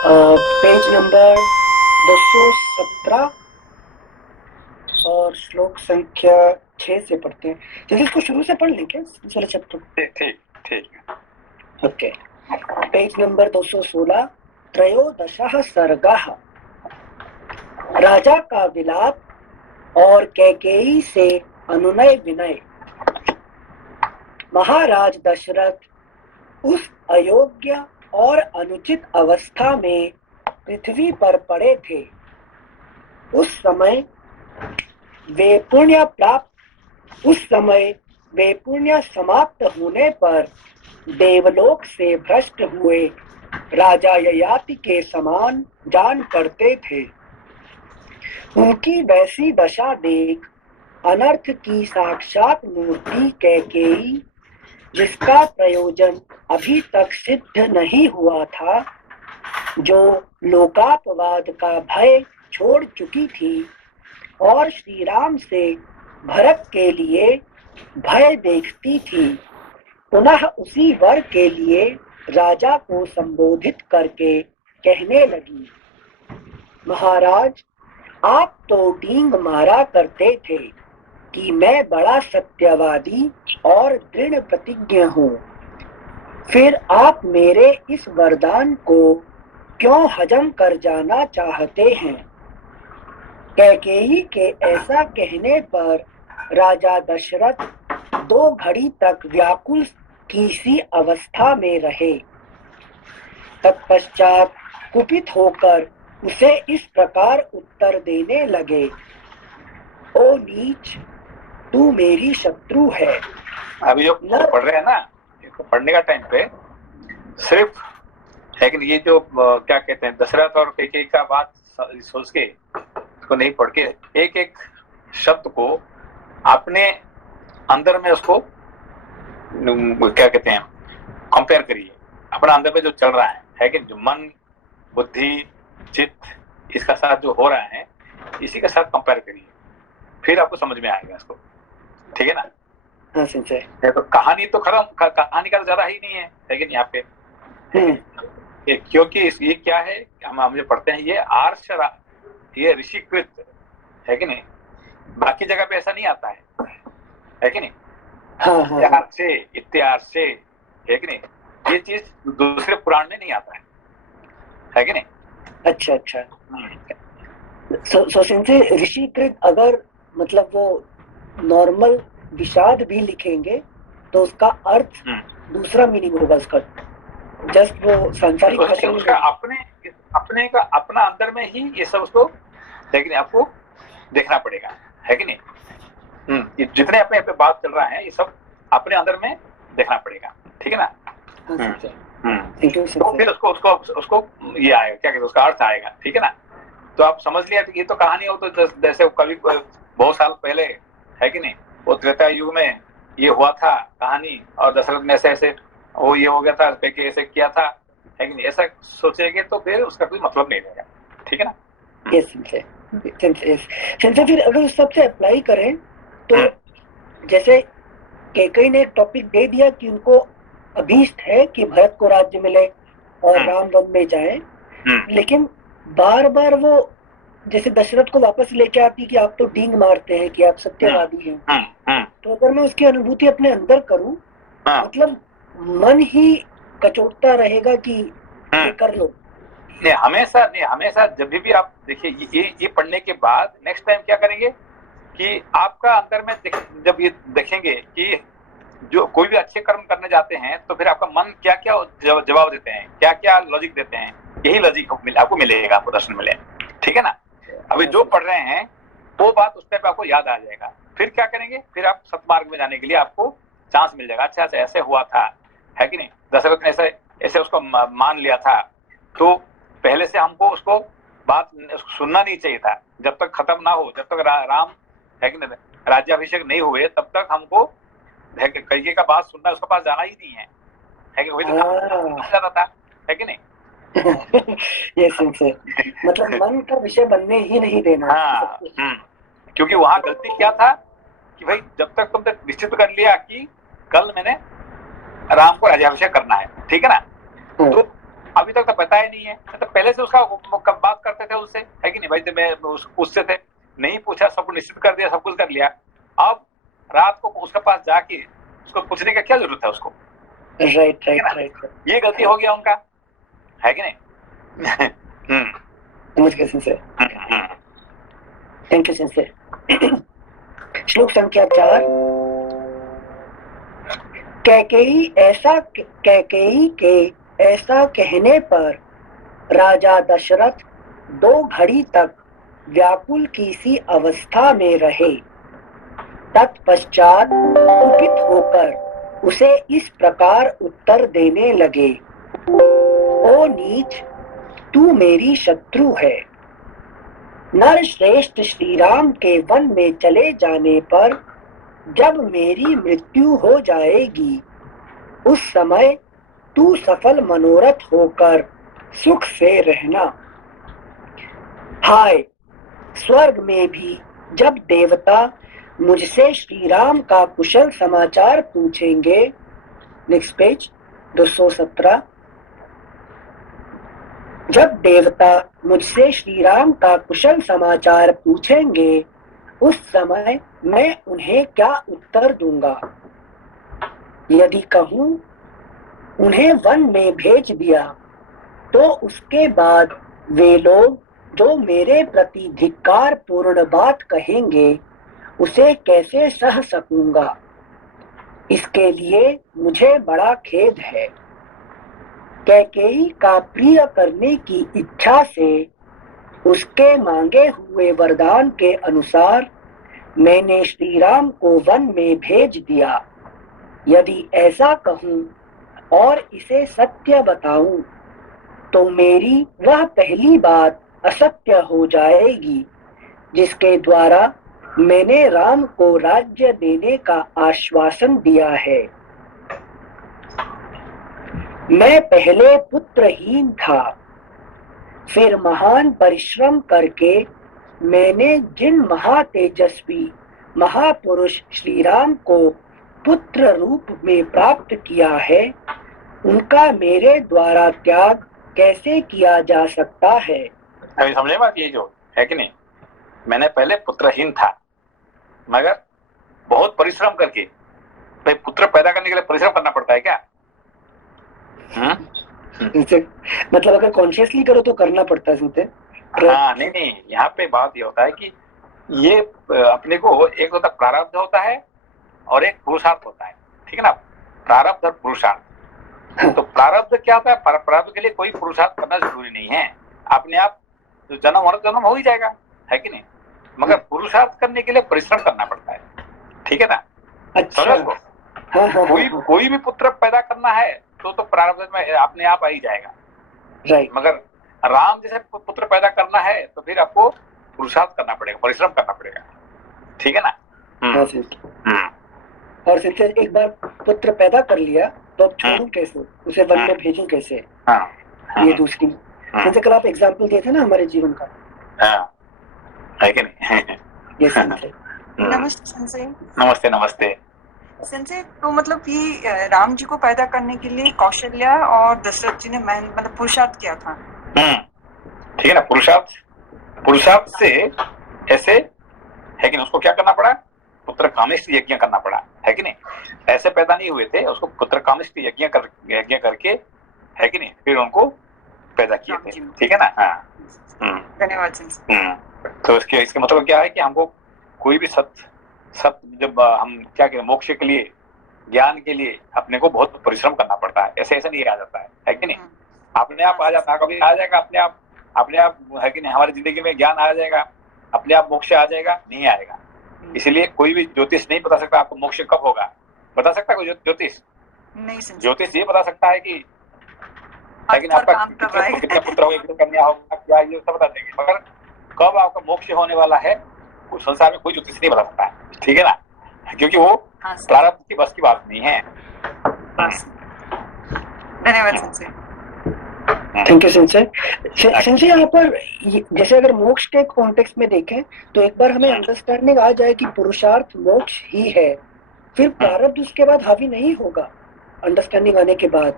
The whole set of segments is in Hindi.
पेज नंबर 217 और श्लोक संख्या 6 से पढ़ते हैं। जल्दी इसको शुरू से पढ़ लें क्या, इस वाले चैप्टर को? ठीक ठीक। Okay, page number 216। त्रयोदशः सर्गः। राजा का विलाप और कैकेयी से अनुनय विनय। महाराज दशरथ उस अयोग्य और अनुचित अवस्था में पृथ्वी पर पड़े थे। उस समय वे पुण्य समाप्त होने पर देवलोक से भ्रष्ट हुए राजा ययाति के समान जान पड़ते थे। उनकी वैसी दशा देख अनर्थ की साक्षात मूर्ति कैकेयी, जिसका प्रयोजन अभी तक सिद्ध नहीं हुआ था, जो लोकापवाद का भय छोड़ चुकी थी और श्री राम से भरत के लिए भय देखती थी, पुनः उसी वर के लिए राजा को संबोधित करके कहने लगी, महाराज, आप तो डींग मारा करते थे कि मैं बड़ा सत्यवादी और दृढ़ प्रतिज्ञ हूँ। फिर आप मेरे इस वरदान को क्यों हजम कर जाना चाहते हैं? कैकेयी के ऐसा कहने पर राजा दशरथ 2 घड़ी तक व्याकुल की सी अवस्था में रहे। तत्पश्चात कुपित होकर उसे इस प्रकार उत्तर देने लगे, ओ नीच, तू मेरी शत्रु है। अभी जो पढ़ रहे हैं ना, इसको पढ़ने का टाइम पे सिर्फ, लेकिन ये जो क्या कहते हैं, दशरथ और कैकेयी का बात सोच के उसको नहीं पढ़ के एक एक शब्द को अपने अंदर में उसको क्या कहते हैं, कंपेयर करिए अपना अंदर में जो चल रहा है कि जो मन बुद्धि चित्त इसका साथ जो हो रहा है, इसी के साथ कंपेयर करिए, फिर आपको समझ में आएगा इसको। ठीक है ना? हाँ संजय। तो कहानी तो खत्म, कहानी का ज्यादा ही नहीं है, लेकिन यहाँ पे क्योंकि ये क्या है, हम जो पढ़ते हैं ये आर्ष, ये ऋषिकृत है कि नहीं, बाकी जगह पे ऐसा नहीं आता है कि नहीं? हाँ। से इत्यार्ष से है कि नहीं, ये चीज दूसरे पुराण में नहीं आता है कि नहीं? अच्छा। सो संजय, ऋषिकृत अगर मतलब वो नॉर्मल विषाद भी लिखेंगे तो उसका अर्थ दूसरा मीनिंग होगा उसका, जस्ट वो सांसारिक उसका अपने का अपना अंदर में ही ये सब उसको, लेकिन आपको देखना पड़ेगा, है कि नहीं? ये जितने अपने पे बात चल रहा है ये सब अपने अंदर में देखना पड़ेगा, ठीक है ना? तो फिर उसको ये आएगा, क्या कहते हैं, उसका अर्थ आएगा, ठीक है ना? तो आप समझ लिया ये तो कहानी हो, तो जैसे कभी बहुत साल पहले है कि नहीं, वो त्रेता युग में ये हुआ था कहानी, और दशरथ में ऐसे वो ये हो गया था, कैकेयी ऐसे किया था, है कि नहीं, ऐसा सोचेंगे तो फिर उसका कोई मतलब नहीं रहेगा, ठीक है ना? यस संजय, फिर अगर उस सबसे अप्लाई करें तो जैसे कैकेयी ने एक टॉपिक दे दिया कि उनको अभीष्ट है कि भरत को राज्य मिले और राम वन में जाए, लेकिन बार बार वो जैसे दशरथ को वापस लेके आती कि आप तो डींग मारते हैं, कि आप सत्यवादी हैं। तो अगर मैं उसकी अनुभूति अपने अंदर करूं, मतलब मन ही कचोटता रहेगा कि ये कर लो। हमेशा जब भी आप देखिए ये पढ़ने के बाद नेक्स्ट टाइम क्या करेंगे कि आपका अंदर में जब ये देखेंगे कि जो कोई भी अच्छे कर्म करने जाते हैं तो फिर आपका मन क्या क्या जवाब देते हैं, क्या क्या लॉजिक देते हैं, यही लॉजिक आपको मिलेगा, आपको दर्शन मिले, ठीक है ना? अभी जो पढ़ रहे हैं वो बात उस टाइम पे आपको याद आ जाएगा, फिर क्या करेंगे, फिर आप सतमार्ग में जाने के लिए आपको चांस मिल जाएगा। अच्छा ऐसे हुआ था, है कि नहीं, दशरथ ने ऐसे उसको मान लिया था, तो पहले से हमको उसको बात सुनना नहीं चाहिए था, जब तक खत्म ना हो, जब तक राम है कि नहीं राज्याभिषेक नहीं हुए, तब तक हमको कैकेयी का बात सुनना, उसके पास जाना ही नहीं है कि वही तो जाता था, है कि नहीं? ये मतलब मन का विषय बनने ही नहीं देना। क्योंकि वहां गलती क्या था कि भाई जब तक तुमने निश्चित कर लिया कि कल मैंने राम को राज्याभिषेक करना है, ठीक है ना, तो अब अभी तक तो पता ही नहीं है, तो पहले से उसका कब बात करते थे उससे, है कि नहीं भाई, तो मैं उससे थे, नहीं पूछा, सब कुछ निश्चित कर दिया, सब कुछ कर लिया, अब रात को उसके पास जाके उसको पूछने का क्या जरूरत है उसको? राइट राइट राइट, ये गलती हो गया उनका, है कि नहीं? समझ गए सिंसे, थैंक यू सिंसे। श्लोक संख्या 4। कैकेयी के ऐसा कहने पर राजा दशरथ 2 घड़ी तक व्याकुल की सी अवस्था में रहे। तत्पश्चात कुपित होकर उसे इस प्रकार उत्तर देने लगे, ओ नीच, तू मेरी शत्रु है। नरश्रेष्ठ श्री राम के वन में चले जाने पर जब मेरी मृत्यु हो जाएगी, उस समय तू सफल मनोरथ होकर सुख से रहना। हाय, स्वर्ग में भी जब देवता मुझसे श्री राम का कुशल समाचार पूछेंगे, नेक्स्ट पेज 217, जब देवता मुझसे श्री राम का कुशल समाचार पूछेंगे, उस समय मैं उन्हें क्या उत्तर दूंगा? यदि कहूं उन्हें वन में भेज दिया, तो उसके बाद वे लोग जो मेरे प्रति धिक्कार पूर्ण बात कहेंगे, उसे कैसे सह सकूंगा? इसके लिए मुझे बड़ा खेद है। कैकेयी का प्रिय करने की इच्छा से उसके मांगे हुए वरदान के अनुसार मैंने श्री राम को वन में भेज दिया। यदि ऐसा कहूं और इसे सत्य बताऊं, तो मेरी वह पहली बात असत्य हो जाएगी जिसके द्वारा मैंने राम को राज्य देने का आश्वासन दिया है। मैं पहले पुत्रहीन था, फिर महान परिश्रम करके मैंने जिन महातेजस्वी महापुरुष श्री राम को पुत्र रूप में प्राप्त किया है, उनका मेरे द्वारा त्याग कैसे किया जा सकता है? अभी समझे बात, ये जो है कि नहीं, मैंने पहले पुत्रहीन था, मगर बहुत परिश्रम करके, भाई पुत्र पैदा करने के लिए परिश्रम करना पड़ता है क्या? मतलब अगर कॉन्शियसली करो तो करना पड़ता है। हाँ, नहीं, यहाँ पे बात ये होता है कि ये अपने को एक होता प्रारब्ध होता है और एक पुरुषार्थ होता है, ठीक है ना? प्रारब्ध और पुरुषार्थ। तो प्रारब्ध क्या होता है? प्रारब्ध के लिए कोई पुरुषार्थ करना जरूरी नहीं है, अपने आप जन्म हो ही जाएगा, है कि नहीं? मगर पुरुषार्थ करने के लिए परिश्रम करना पड़ता है, ठीक है ना? अच्छा, कोई भी पुत्र पैदा करना है तो प्रारब्ध में अपने आप आ ही जाएगा, राइट। मगर राम जैसे पुत्र पैदा करना है तो फिर आपको पुरुषार्थ करना पड़ेगा, परिश्रम करना पड़ेगा, ठीक है ना? और सिर्फ एक बार पुत्र पैदा कर लिया तो अब छोड़ूं कैसे, उसे वन में भेजूं कैसे? ये दूसरी, जैसे कल आप एग्जाम्पल दिए थे ना हमारे जीवन का, है कि नहीं? नमस्ते संजय। नमस्ते नमस्ते संजय, तो मतलब ये राम जी को पैदा करने के लिए कौशल्या और दशरथ जी ने मतलब पुरुषार्थ किया था, ठीक है ना? पुरुषार्थ से ऐसे है कि नहीं, उसको क्या करना पड़ा? पुत्र कामेष्टि यज्ञ करना पड़ा, है कि नहीं? ऐसे पैदा नहीं हुए थे, उसको पुत्र कामेष्टि यज्ञ करके, है कि नहीं, फिर उनको पैदा किए थे, ठीक है ना? हाँ, धन्यवाद संजय। तो इसके मतलब क्या है कि हमको कोई भी सत्य जब हम क्या कहते हैं, मोक्ष के लिए, ज्ञान के लिए अपने को बहुत परिश्रम करना पड़ता है, ऐसे नहीं आ जाता है कि नहीं? अपने आप आ जाता है, कभी आ जाएगा अपने आप, है कि नहीं? हमारी जिंदगी में ज्ञान आ जाएगा, अपने आप मोक्ष आ जाएगा? नहीं आएगा। इसलिए कोई भी ज्योतिष नहीं बता सकता आपको मोक्ष कब होगा। बता सकता है कोई ज्योतिष? नहीं संजय। ज्योतिष ये बता सकता है कि लेकिन आपका कितना पुत्र होगा, कितना कन्या होगा, क्या, ये सब बता देंगे, मगर कब आपका मोक्ष होने वाला है उस संसार में कोई ज्योतिष नहीं बता सकता है, ठीक है ना? क्योंकि वो प्रारब्ध की बस की बात नहीं है। धन्यवाद संजय। Thank you Sanjay. संजय, यहाँ पर जैसे अगर मोक्ष के कॉन्टेक्स्ट में देखें तो एक बार हमें अंडरस्टैंडिंग आ जाए कि पुरुषार्थ मोक्ष ही है, फिर प्रारब्ध उसके बाद हावी नहीं होगा, अंडरस्टैंडिंग आने के बाद।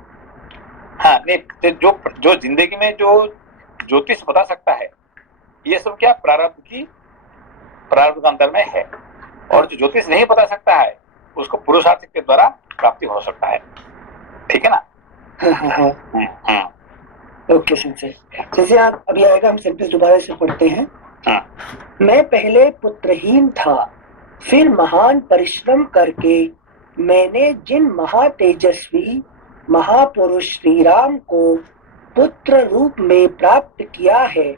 हाँ नहीं, तो जो जो जिंदगी में जो ज्योतिष बता सकता है, ये सब क्या प्रारब्ध के अंदर में है। और जो ज्योतिष नहीं बता सकता है, उसको पुरुषार्थ के द्वारा प्राप्ति हो सकता है। ठीक है ना? हाँ। ओके सेंसे, जैसे आप अभी आएगा, हम सेंटेंस दोबारा से पढ़ते हैं। मैं पहले पुत्रहीन था, फिर महान परिश्रम करके मैंने जिन महातेजस्वी महापुरुष श्री राम को पुत्र रूप में प्राप्त किया है,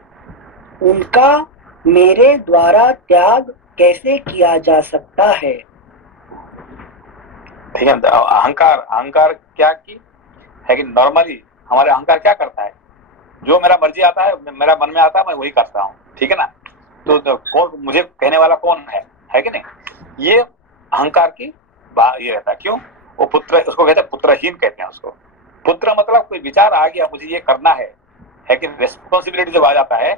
उनका मेरे द्वारा त्याग कैसे किया जा सकता है? ठीक है। अहंकार क्या की है कि नॉर्मली हमारे अहंकार क्या करता है, जो मेरा मर्जी आता है, मेरा मन में आता है, मैं वही करता हूँ। ठीक है ना? तो कौन मुझे कहने वाला कौन है कि नहीं? ये अहंकार की ये रहता है। क्यों? वो पुत्र, उसको कहते हैं पुत्रहीन, कहते हैं उसको। पुत्र मतलब कोई विचार आ गया, मुझे ये करना है कि रेस्पॉन्सिबिलिटी जब आ जाता है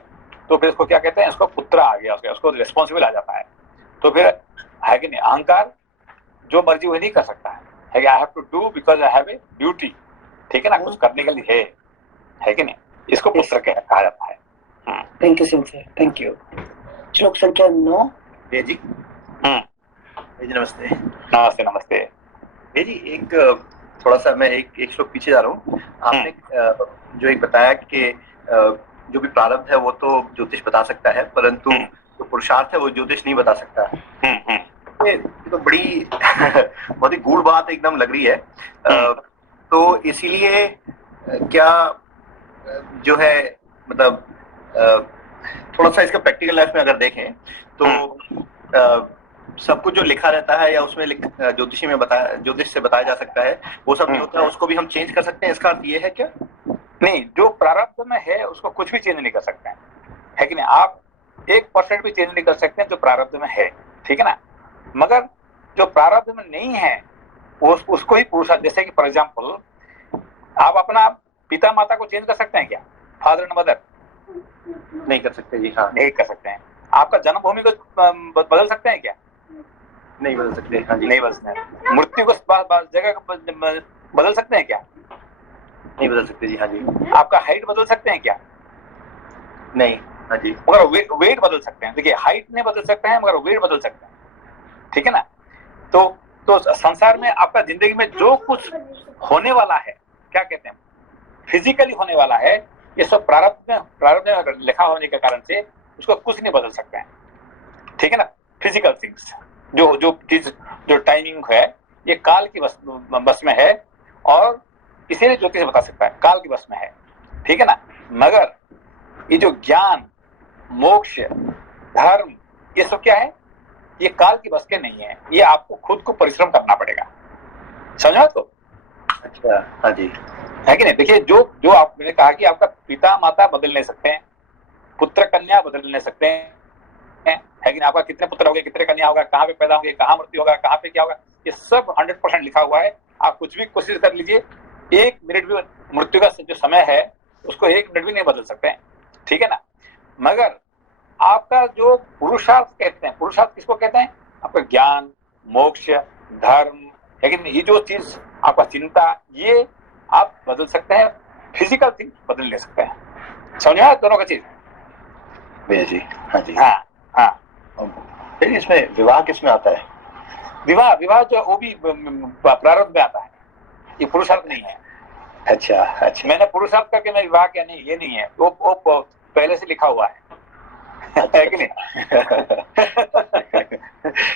तो फिर इसको क्या कहते हैं, उसको पुत्र आ गया, उसको रेस्पॉन्सिबल आ जाता है। तो फिर है कि नहीं, अहंकार जो मर्जी वही नहीं कर सकता है कि I have to do because I have a duty. ठीक है ना? कुछ करने के लिए है कि नहीं? इसको पुत्र कहा जाता है। Thank you Singh, thank you. श्लोक संख्या 9। जी नमस्ते। नमस्ते नमस्ते। जी एक थोड़ा सा मैं एक श्लोक पीछे जा रहा हूँ। आपने जो एक बताया कि जो भी प्रारब्ध है वो तो ज्योतिष बता सकता है, परंतु जो पुरुषार्थ है वो ज्योतिष नहीं बता सकता। ये तो बड़ी बहुत ही गूढ़ बात एकदम लग रही है। तो इसीलिए क्या जो है, मतलब थोड़ा सा इसका प्रैक्टिकल लाइफ में अगर देखें तो सब कुछ जो लिखा रहता है या उसमें ज्योतिषी में ज्योतिष से बताया जा सकता है, वो सब नहीं होता, उसको भी हम चेंज कर सकते हैं। इसका अर्थ ये है क्या? नहीं, जो प्रारब्ध में है उसको कुछ भी चेंज नहीं कर सकते हैं, है कि नहीं? आप 1% भी चेंज नहीं कर सकते हैं जो प्रारब्ध में है। ठीक है ना? मगर जो प्रारब्ध में नहीं है उसको ही पुरुषार्थ, जैसे कि फॉर एग्जाम्पल आप अपना पिता माता को चेंज कर सकते हैं क्या? फादर एंड मदर नहीं कर सकते जी। हाँ, नहीं कर सकते हैं। आपका जन्मभूमि को बदल सकते हैं क्या? नहीं बदल सकते। हाँ जी, नहीं बदल सकते। मृत्यु को जगह बदल सकते हैं क्या? नहीं बदल सकते जी। हाँ जी। आपका हाइट बदल सकते हैं क्या? नहीं। हाँ जी। मगर वेट बदल सकते हैं। देखिए, हाइट नहीं बदल सकते हैं मगर वेट बदल सकते हैं। ठीक है ना? तो संसार में आपका जिंदगी में जो कुछ होने वाला है, क्या कहते हैं, फिजिकली होने वाला है, ये सब प्रारब्ध में लिखा होने के कारण से उसको कुछ नहीं बदल सकते हैं। ठीक है ना? फिजिकल थिंग्स, जो चीज, जो टाइमिंग है, ये काल की बस में है, और इसीलिए ज्योतिष बता सकता है, काल की बस में है। ठीक है ना? मगर ये जो ज्ञान, मोक्ष, धर्म, ये सब क्या है, ये काल की बस के नहीं है। ये आपको खुद को परिश्रम करना पड़ेगा। समझा आपको? अच्छा। हाँ जी। है कि नहीं? देखिए, जो आपने कहा कि आपका पिता माता बदल नहीं सकते हैं, पुत्र कन्या बदल नहीं सकते हैं, है कि नहीं? आपका कितने पुत्र होंगे, कितने कन्या होगा, कहाँ पे पैदा होंगे, कहाँ मृत्यु होगा, कहाँ पे क्या होगा, ये सब 100% लिखा हुआ है। आप कुछ भी कोशिश कर लीजिए, 1 मिनट भी मृत्यु का जो समय है उसको 1 मिनट भी नहीं बदल सकते हैं। ठीक है ना? मगर आपका जो पुरुषार्थ कहते हैं, पुरुषार्थ किसको कहते हैं? आपका ज्ञान, मोक्ष, धर्म, लेकिन ये जो चीज आपका चिंता, ये आप बदल सकते हैं। फिजिकल थिंग बदल ले सकते हैं। समझ में आया दोनों का चीज? भैया जी। हाँ जी। हाँ हाँ। फिर इसमें विवाह किसमें आता है? विवाह जो वो भी प्रारब्ध में आता है, ये पुरुषार्थ नहीं है। अच्छा अच्छा। मैंने पुरुषार्थ करके मैं विवाह किया, नहीं, ये नहीं है। वो पहले से लिखा हुआ है कि नहीं?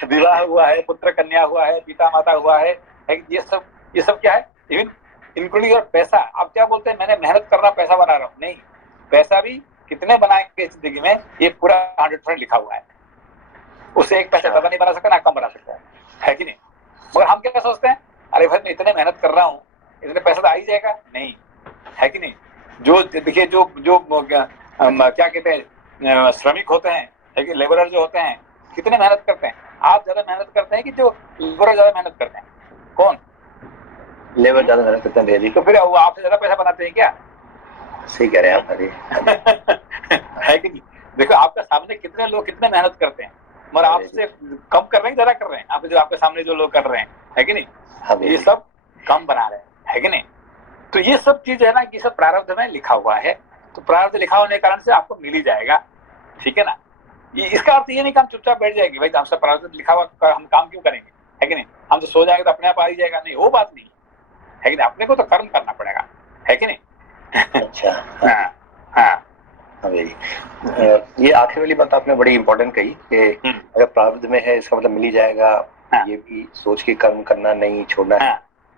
विवाह हुआ है, पुत्र कन्या हुआ है, पिता माता हुआ है, ये सब क्या है? इवन इंक्लूडिंग और पैसा। आप क्या बोलते हैं, मैंने मेहनत कर रहा पैसा बना रहा हूँ? नहीं, पैसा भी कितने बनाएंगे जिंदगी में, ये पूरा 100% लिखा हुआ है। उससे 1 पैसा ज्यादा नहीं बना सकता, ना कम बना सकता है कि नहीं? मगर हम क्या सोचते हैं, अरे भाई मैं इतने मेहनत कर रहा हूँ, इतने पैसा तो आ ही जाएगा। नहीं, है कि नहीं? जो देखिए, जो क्या कहते हैं, श्रमिक होते हैं, है कि लेबरर जो होते हैं, कितने मेहनत करते हैं? आप ज्यादा मेहनत करते हैं कि जो लेबरर ज्यादा मेहनत करते हैं? कौन? लेबर ज्यादा मेहनत करते हैं भैया जी। तो फिर वो आपसे ज्यादा पैसा बनाते हैं क्या? सही कह रहे हैं आप। है कि नहीं? देखो, आपके सामने कितने लोग कितने मेहनत करते हैं, मगर आपसे कम कर रहे हैं, ज्यादा कर रहे हैं? आप जो आपके सामने जो लोग कर रहे हैं, है कि नहीं? ये सब कम बना रहे हैं, है कि नहीं? तो ये सब चीज है ना कि सब प्रारब्ध में लिखा हुआ है, तो प्रारब्ध लिखा होने के कारण से आपको मिल ही जाएगा, ठीक है ना। ये इसका अर्थ ये नहीं कि हम चुपचाप बैठ जाएंगे, भाई हम सब प्रारब्ध लिखा हुआ हम काम क्यों करेंगे, है कि नहीं, हम तो सो जाएंगे तो अपने आप आ ही जाएगा, नहीं वो बात नहीं है कि नहीं, अपने को तो कर्म करना पड़ेगा, है कि नहीं। अच्छा हाँ हाँ हाँ भाई, ये आखिर वाली बात आपने बड़ी इंपॉर्टेंट कही कि अगर प्रारब्ध में है इसका मतलब मिल ही जाएगा, हाँ। ये भी सोच के कर्म करना नहीं छोड़ना है,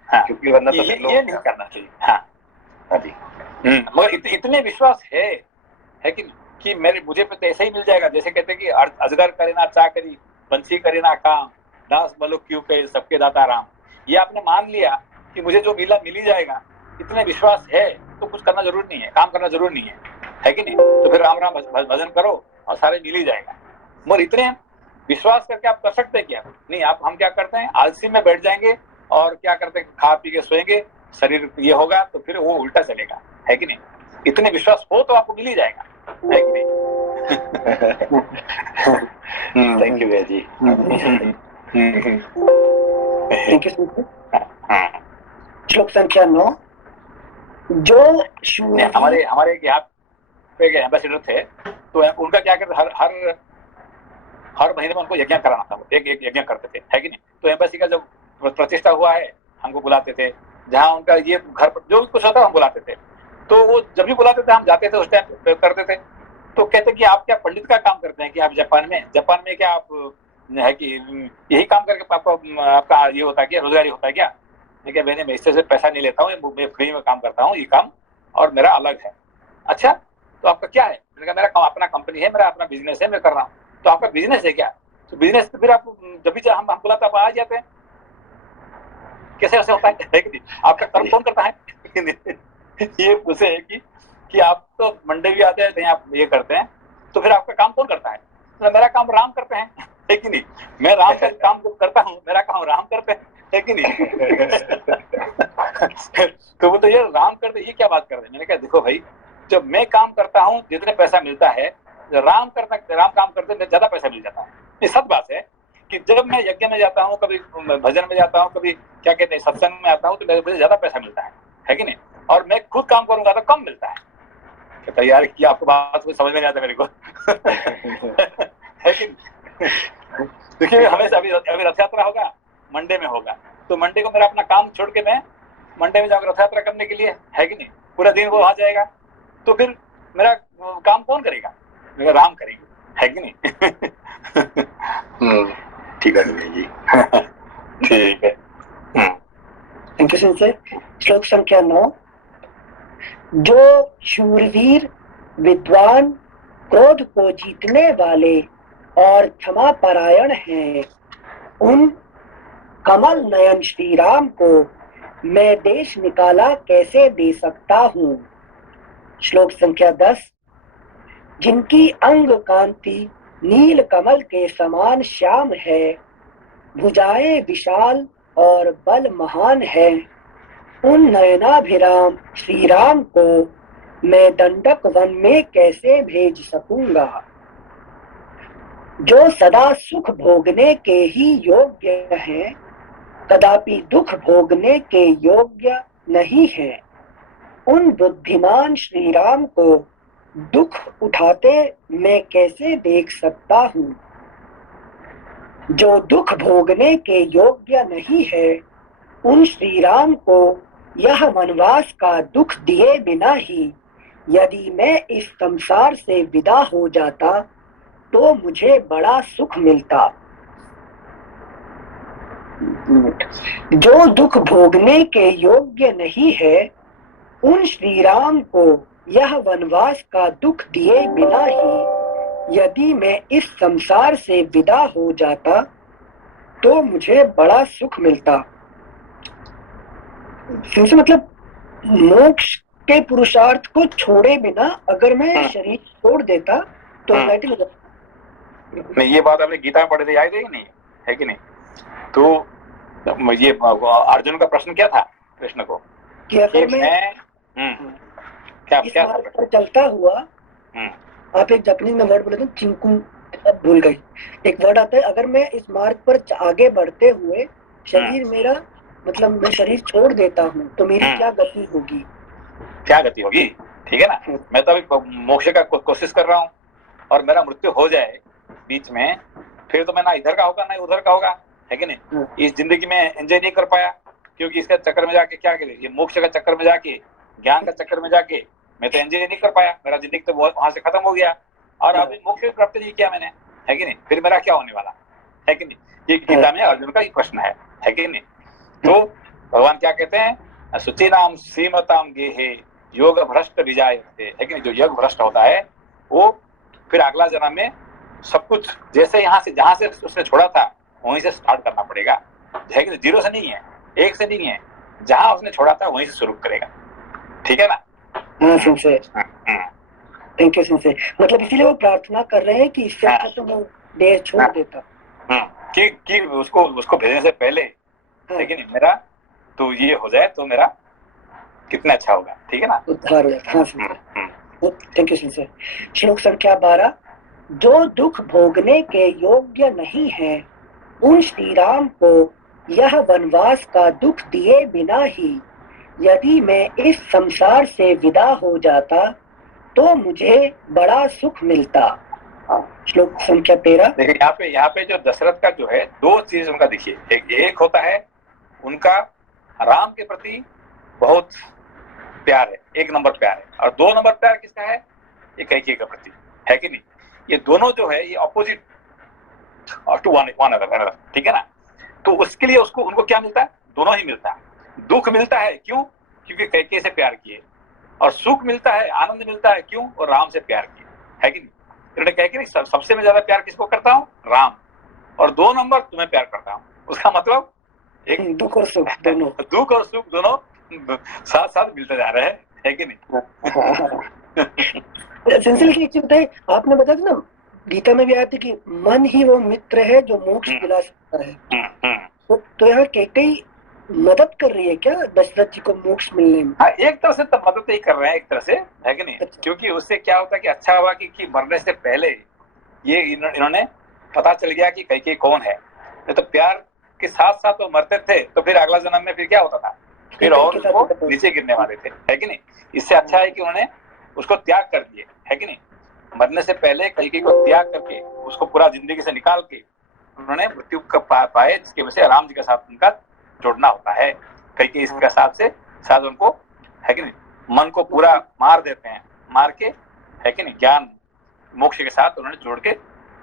हाँ। क्योंकि वरना तो ये लोग नहीं करना चाहिए। हाँ हाँ जी, मगर इतने विश्वास है कि मुझे पे तो ऐसा ही मिल जाएगा, जैसे कहते हैं कि अजगर करे ना चाकरी, पंछी करे ना काम, दास बोलो क्यों कहे सबके दाता राम। ये आपने मान लिया कि मुझे जो मिला मिल ही जाएगा, इतने विश्वास है तो कुछ करना जरूर नहीं है, काम करना जरूर नहीं है कि नहीं। तो फिर राम राम भजन करो और सारे मिल ही जाएगा। मगर इतने विश्वास करके आप कर सकते हैं क्या? नहीं, आप हम क्या करते हैं, आलसी में बैठ जाएंगे और क्या करते हैं, खा पी के सोएंगे, शरीर ये होगा तो फिर वो उल्टा चलेगा, है कि नहीं। इतने विश्वास हो तो आपको मिल ही जाएगा, है कि नहीं। थैंक यू भैया जी। Thank you. श्लोक संख्या 9। जो हमारे यहाँ पे एक एम्बेसडर थे, तो उनका क्या करते, हर महीने में उनको यज्ञ कराना था, एक यज्ञ करते थे, है कि नहीं। तो एम्बेसी का जब प्रतिष्ठा हुआ है हमको बुलाते थे, जहाँ उनका ये घर पर जो कुछ होता हम बुलाते थे, तो वो जब भी बुलाते थे हम जाते थे, उस टाइम करते थे। तो कहते कि आप क्या पंडित का काम करते हैं कि आप जापान में क्या आप है कि यही काम करके आपका ये होता है क्या, रोजगारी होता है क्या? मैं क्या मैंने इससे से पैसा नहीं लेता हूँ, मैं फ्री में काम करता हूँ, ये काम और मेरा अलग है। अच्छा, तो आपका क्या है? मैंने कहा मेरा अपना कंपनी है, मेरा अपना बिजनेस है, मैं कर रहा हूँ। तो आपका बिजनेस है क्या? तो बिजनेस तो फिर आप जब भी हम बुलाते आप आ जाते हैं, कैसे ऐसे होता है कि नहीं? आपका कर्म कौन करता है? ये उसे है कि आप तो मंडे भी आते हैं, आप ये करते हैं, तो फिर आपका काम कौन करता है? तो मेरा काम राम करते हैं, है कि नहीं। मैं राम का काम करता हूँ, मेरा काम राम करते हैं, है कि नहीं। तो वो तो ये राम करते, ये क्या बात कर रहे हैं? मैंने कहा देखो भाई, जब मैं काम करता हूँ जितने पैसा मिलता है, राम काम करते में ज्यादा पैसा मिल जाता है। ये सच बात है कि जब मैं यज्ञ में जाता हूँ, कभी भजन में जाता हूँ, कभी क्या कहते हैं सत्संग में आता हूँ, तो मुझे ज्यादा पैसा मिलता है कि नहीं। और मैं खुद काम करूंगा तो कम मिलता है। कहता यार कि आपको बात कुछ समझ में नहीं आता मेरे को। है कि देखिए, हमेशा अभी रथ यात्रा होगा, मंडे में होगा, तो मंडे को मेरा अपना काम छोड़ के मैं मंडे में जाकर रथ यात्रा करने के लिए, है कि नहीं, पूरा दिन वो आ जाएगा। तो फिर मेरा काम कौन करेगा? मेरा राम करेंगे, है कि नहीं। ठीक है जी। ठीक है। Thank you Sanjay. श्लोक संख्या 9। जो शूरवीर, विद्वान, क्रोध को जीतने वाले और क्षमा परायण हैं, उन कमल नयन श्री राम को मैं देश निकाला कैसे दे सकता हूँ। श्लोक संख्या 10। जिनकी अंग कांति नील कमल के समान श्याम है, भुजाएं विशाल और बल महान है, उन नयनाभिराम श्री राम को मैं दंडक वन में कैसे भेज सकूंगा। जो सदा सुख भोगने के ही योग्य हैं, कदापि दुख भोगने के योग्य नहीं है, उन बुद्धिमान श्री राम को दुख उठाते मैं कैसे देख सकता हूँ। जो दुख भोगने के योग्य नहीं है, उन श्री राम को यह वनवास का दुख दिए बिना ही यदि मैं इस संसार से विदा हो जाता तो मुझे बड़ा सुख मिलता। जो दुख भोगने के योग्य नहीं है, उन श्री राम को यह वनवास का दुख दिए बिना ही यदि मैं इस संसार से विदा हो जाता तो मुझे बड़ा सुख मिलता। मतलब मोक्ष के पुरुषार्थ को छोड़े बिना अगर मैं शरीर छोड़ देता तो एनलाइटन हो जाता। नहीं, ये बात आपने गीता में पढ़े थे, याद है कि नहीं, है कि नहीं। तो ये अर्जुन का प्रश्न क्या था कृष्ण को कि अगर मैं इस मार्ग पर चलता हुआ, आप एक जापानीज में वर्ड बोले थे चिंकू, अब भूल गई, एक वर्ड आता है, अगर मैं इस मार्ग पर आगे बढ़ते हुए शरीर मेरा मतलब मैं शरीर छोड़ देता हूँ तो मेरी क्या गति होगी? क्या गति होगी, ठीक है ना। मैं तो अभी मोक्ष का कोशिश कर रहा हूँ और मेरा मृत्यु हो जाए बीच में, फिर तो मैं ना इधर का होगा ना उधर का होगा, है कि नहीं। इस जिंदगी में एंजॉय नहीं कर पाया, क्योंकि इसका चक्कर में जाके क्या करे, ये मोक्ष का चक्कर में जाके, ज्ञान का चक्कर में जाके मैं तो एंजॉय नहीं कर पाया, मेरा जिंदगी तो वहां से खत्म हो गया और अभी मोक्ष प्राप्त नहीं किया मैंने, है कि नहीं। फिर मेरा क्या होने वाला, है कि नहीं। ये गीता में अर्जुन का ही प्रश्न है कि नहीं। तो भगवान क्या कहते हैं, सुचिनाम सीमताम गेहे योग भ्रष्ट विजायते, है कि नहीं। जो योग भ्रष्ट होता है वो फिर अगला जन्म में सब कुछ जैसे यहाँ से जहां से उसने छोड़ा था वहीं से स्टार्ट करना पड़ेगा, है कि नहीं। जीरो से नहीं है, एक से नहीं है, जहां उसने छोड़ा था वहीं से शुरू करेगा, ठीक है ना। हाँ सिंसे, थैंक यू सिंसे। मतलब इसीलिए वो प्रार्थना कर रहे हैं कि इससे अच्छा तो मैं देह छोड़ देता कि उसको भेजने से पहले, है कि नहीं, मेरा तो ये हो जाए तो मेरा कितना अच्छा होगा, ठीक है ना। उद्धार हो जाता। हाँ सिंसे, थैंक यू सिंसे। श्लोक संख्या 12। जो दुख भोगने के योग्य नहीं है उन श्री राम को यह वनवास का दुख दिए बिना ही यदि मैं इस संसार से विदा हो जाता तो मुझे बड़ा सुख मिलता। श्लोक संख्या 13। देखिए यहाँ पे जो दशरथ का जो है दो चीज उनका देखिए, एक होता है उनका राम के प्रति बहुत प्यार है, एक नंबर प्यार है, और दो नंबर प्यार किसका है, ये कैकेयी के प्रति, है कि नहीं। ये दोनों जो है ये ऑपोजिट टू वन अदर, ठीक है ना। तो उसके लिए उसको उनको क्या मिलता है, दोनों ही मिलता है। दुख मिलता है क्यों, क्योंकि कैकेयी से प्यार किए, और सुख मिलता है, आनंद मिलता है क्यों, और राम से प्यार किए, है कि नहीं। इन्होंने कहा कि नहीं सबसे मैं ज्यादा प्यार किसको करता हूँ, राम, और दो नंबर तुम्हें प्यार करता हूँ। उसका मतलब एक दुख और सुख दोनों दुख और सुख दोनों साथ साथ मिलते जा रहे हैं, है कि नहीं। सिंसिल की एक चीज बताइए, आपने बताया था ना गीता में भी आया था कि मन ही वो मित्र है जो मोक्ष दिला सकता है। तो यहाँ कैकेयी मदद कर रही है क्या दशरथ जी को मोक्ष मिलने में? हाँ, एक तरह से तो मदद ही कर रहे हैं, एक तरह से, है कि नहीं। क्योंकि उससे क्या होता है कि अच्छा हुआ कि मरने से पहले ये इन्होंने पता चल गया कि कैकेयी कौन है। तो प्यार के साथ साथ वो मरते थे तो फिर अगला जन्म में फिर क्या होता था, फिर और उसको नीचे गिरने वाले थे, है कि नहीं। इससे अच्छा है कि उन्होंने उसको त्याग कर दिए, है कि नहीं। मरने से पहले कैकेयी को त्याग करके उसको पूरा जिंदगी से निकाल के उन्होंने मृत्यु पाए, जिसकी वजह से राम जी के साथ उनका जोड़ना होता है। कैकेयी इसके साथ उनको, है कि नहीं, मन को पूरा मार देते हैं, मार के, है कि नहीं, ज्ञान मोक्ष के साथ उन्होंने जोड़ के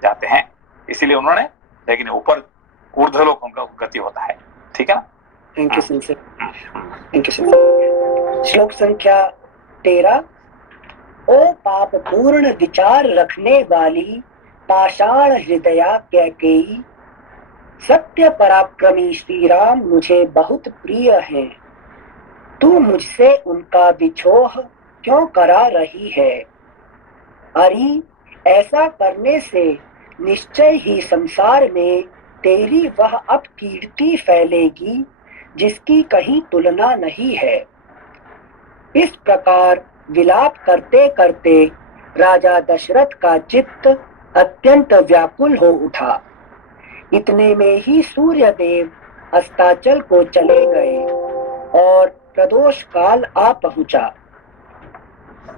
जाते हैं। इसीलिए उन्होंने, लेकिन ऊपर ऊर्ध्वलोक उनका गति होता है, ठीक है ना। थैंक यू सिंसे, थैंक यू सिंसे। श्लोक संख्या 13। ओ पाप पूर्ण विचार रखने वाली पाषाण हृदया कैकेयी, सत्य पराक्रमी श्री राम मुझे बहुत प्रिय हैं। तू मुझसे उनका विछोह क्यों करा रही है? अरे ऐसा करने से निश्चय ही संसार में तेरी वह अपकीर्ति फैलेगी जिसकी कहीं तुलना नहीं है। इस प्रकार विलाप करते करते राजा दशरथ का चित्त अत्यंत व्याकुल हो उठा। इतने में ही सूर्यदेव अस्ताचल को चले गए और प्रदोष काल आ पहुंचा।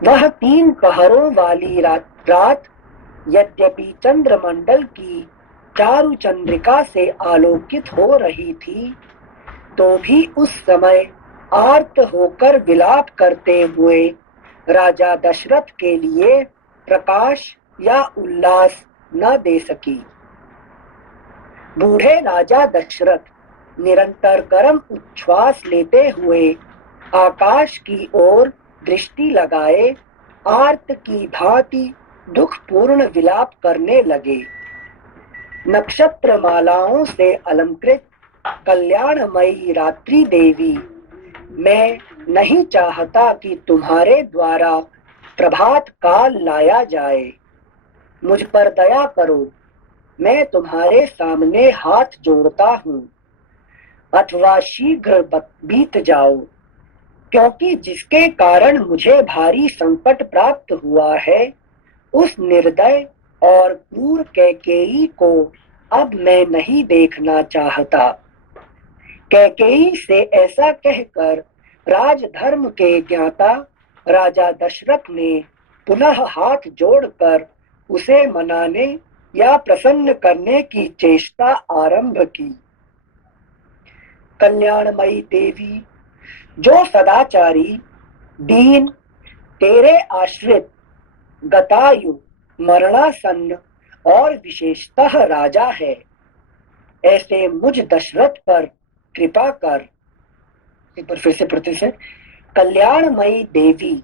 वह 3 पहरों वाली रात यद्यपि चंद्रमंडल की चारु चंद्रिका से आलोकित हो रही थी तो भी उस समय आर्त होकर विलाप करते हुए राजा दशरथ के लिए प्रकाश या उल्लास न दे सकी। बूढ़े राजा दशरथ निरंतर गर्म उच्छ्वास लेते हुए आकाश की ओर दृष्टि लगाए आर्त की भांति दुखपूर्ण विलाप करने लगे। नक्षत्र मालाओं से अलंकृत कल्याणमयी रात्रि देवी, मैं नहीं चाहता कि तुम्हारे द्वारा प्रभात काल लाया जाए। मुझ पर दया करो, मैं तुम्हारे सामने हाथ जोड़ता हूँ, अथवा शीघ्र बीत जाओ, क्योंकि जिसके कारण मुझे भारी संकट प्राप्त हुआ है उस निर्दय और क्रूर कैकेयी को अब मैं नहीं देखना चाहता। कैकेयी से ऐसा कहकर राजधर्म के ज्ञाता राजा दशरथ ने पुनः हाथ जोड़कर उसे मनाने या प्रसन्न करने की चेष्टा आरंभ की। कल्याणमयी देवी, जो सदाचारी, दीन, तेरे आश्रित, गतायु, मरणासन्न और विशेषतः राजा है, ऐसे मुझ दशरथ पर कृपा कर। एक बार फिर से प्रति से, कल्याणमयी देवी,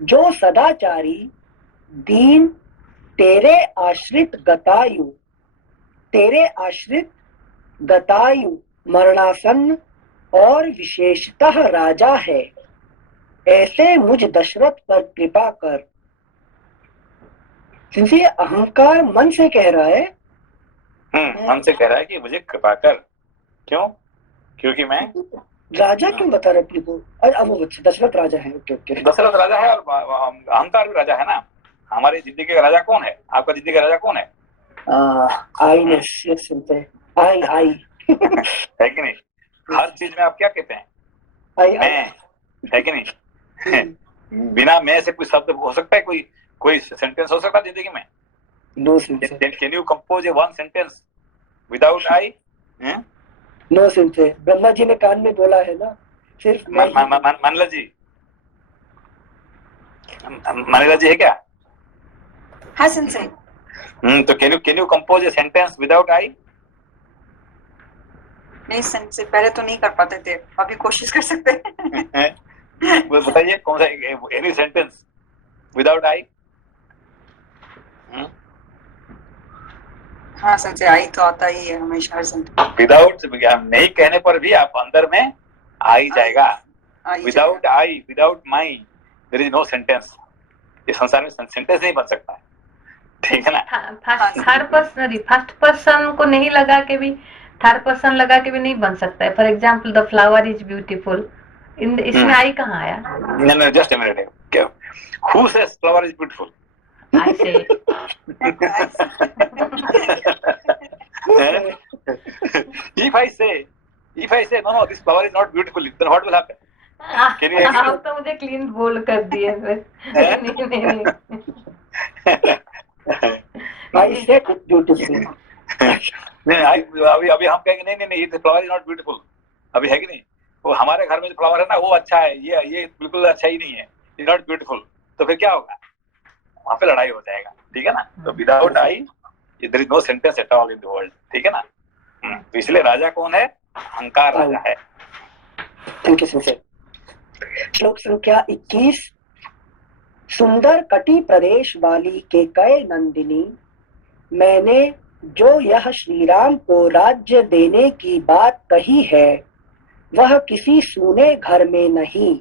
जो सदाचारी, दीन, तेरे आश्रित गतायु, मरणासन्न और विशेषतः राजा है, ऐसे मुझ दशरथ पर कृपा कर। ये अहंकार मन से कह रहा है, मन से कह रहा है कि मुझे कृपा कर। क्यों? क्योंकि मैं राजा क्यों बता रहे अपने को? अब वो दशरथ राजा है। ओके ओके, दशरथ राजा है और अहंकार भी राजा है ना। हमारी जिंदगी का राजा कौन है? आपका जिंदगी का राजा कौन है? आईनेस, यस सुनते हैं, आई है कि नहीं? हर चीज में आप क्या कहते हैं? मैं, है कि नहीं? बिना मैं से कोई शब्द हो सकता है? कोई सेंटेंस हो सकता है जिंदगी में? No sense. Can you compose a one sentence without I? No sense. Brahma ji ने कान में बोला है ना, सिर्फ मनला जी, मनीला जी है क्या? हाँ सेंसे। तो can you compose a sentence without आई? नहीं सेंसे, पहले तो नहीं कर पाते थे, अभी कोशिश कर सकते हैं। बताइए कौन सा एनी सेंटेंस विदाउट आई? हाँ सेंसे, आई तो आता ही है हमेशा हर सेंटेंस। विदाउट नहीं कहने पर भी आप अंदर में आ ही जाएगा। Without I, without my, there is no sentence. ये संसार में सेंटेंस नहीं बन सकता है, ठीक है ना? थर्ड पर्सन, फर्स्ट पर्सन को नहीं लगा के भी, थर्ड पर्सन लगा के भी नहीं बन सकता है। For example, the flower is beautiful, इसमें आई कहाँ आया? No, just a minute. Who says flower is beautiful? I say. If I say no, this flower is not beautiful, then what will happen? Can you आप तो मुझे क्लीन बोल्ड कर दिए फिर। नहीं। I said it's beautiful. अभी हम कहेंगे नहीं, this flower is not beautiful, अभी है कि नहीं? वो हमारे घर में जो फ्लावर है ना, वो अच्छा है, ये बिल्कुल अच्छा ही नहीं है, इज नॉट ब्यूटीफुल। तो फिर क्या होगा? वहां पे लड़ाई हो जाएगा, ठीक है ना? तो without I there is no sentence at all in the world, ठीक है ना? तो इसलिए राजा कौन है? अहंकार राजा है। Thank you sir. श्लोक संख्या 21। सुंदर कटी प्रदेश वाली के कय नंदिनी, मैंने जो यह श्री राम को राज्य देने की बात कही है, वह किसी सूने घर में नहीं,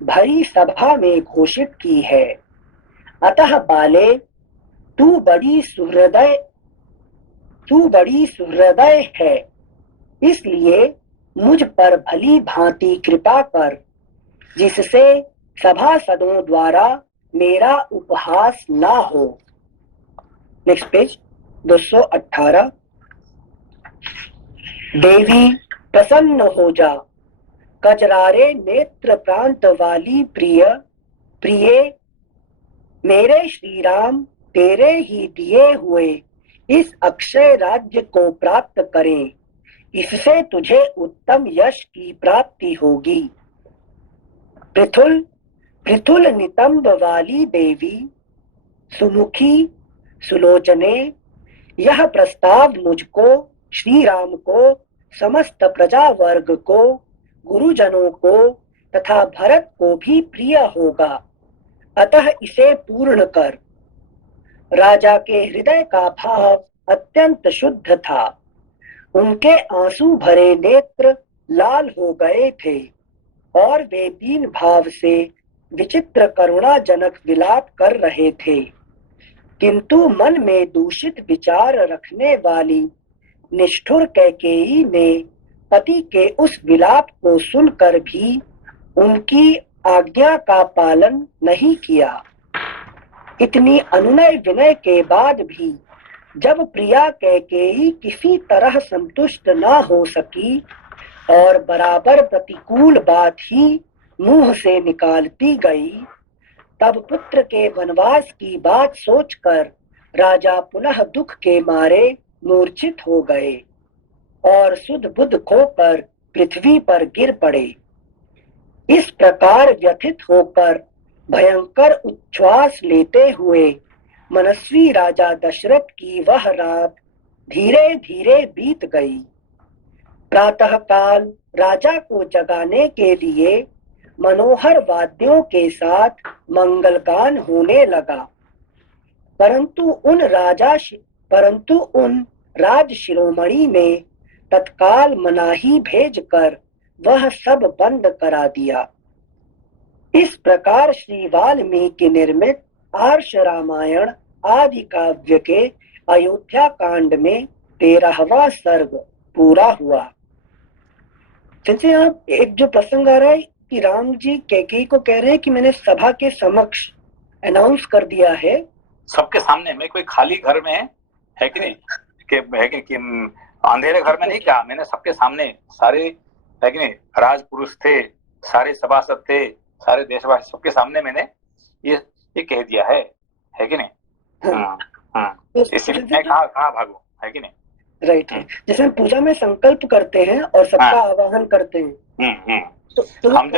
भरी सभा में घोषित की है। अतः बाले, तू बड़ी सुहृदय है, इसलिए मुझ पर भली भांति कृपा कर, जिससे सभासदों द्वारा मेरा उपहास ना हो। Next page 218। देवी प्रसन्न हो जा, कजरारे नेत्र प्रांत वाली प्रिय, मेरे श्री राम तेरे ही दिए हुए इस अक्षय राज्य को प्राप्त करें, इससे तुझे उत्तम यश की प्राप्ति होगी। पृथुल नितंब वाली देवी, सुमुखी सुलोचने, यह प्रस्ताव मुझको, श्री राम को, समस्त प्रजा वर्ग को, गुरुजनों को तथा भरत को भी प्रिय होगा, अतः इसे पूर्ण कर। राजा के हृदय का भाव अत्यंत शुद्ध था, उनके आंसू भरे नेत्र लाल हो गए थे और वे दीन भाव से विचित्र करुणाजनक विलाप कर रहे थे, किंतु मन में दूषित विचार रखने वाली निष्ठुर कैकेयी ने पति के उस विलाप को सुनकर भी उनकी आज्ञा का पालन नहीं किया। इतनी अनुनय विनय के बाद भी जब प्रिया कैकेयी किसी तरह संतुष्ट न हो सकी, और बराबर प्रतिकूल बात ही मुंह से निकालती गई, तब पुत्र के वनवास की बात सोचकर राजा पुनः दुख के मारे मूर्छित हो गए और सुध बुध खोकर पृथ्वी पर गिर पड़े। इस प्रकार व्यथित होकर भयंकर उच्छ्वास लेते हुए मनस्वी राजा दशरथ की वह रात धीरे धीरे बीत गई। प्रातःकाल राजा को जगाने के लिए मनोहर वाद्यों के साथ मंगलगान होने लगा, परंतु उन राज शिरोमणि ने तत्काल मनाही भेजकर वह सब बंद करा दिया। इस प्रकार श्री वाल्मीकि निर्मित आर्ष रामायण आदि काव्य के अयोध्या कांड में 13वां सर्ग पूरा हुआ। जैसे आप एक जो प्रसंग आ रहा है कि राम जी कैकेयी को कह रहे हैं कि मैंने सभा के समक्ष अनाउंस कर दिया है, सबके सामने में, कोई खाली घर में है कि नहीं, कि अंधेरे घर में नहीं, क्या मैंने सबके सामने, सारे है कि नहीं राजपुरुष थे, सारे सभासद थे, सारे देशवासी, सबके सामने मैंने ये कह दिया है कि नहीं। इसलिए मैं कहाँ भागू, है कि नहीं। राइट है। जैसे हम पूजा में संकल्प करते हैं और सबका आवाहन करते हैं, तो हम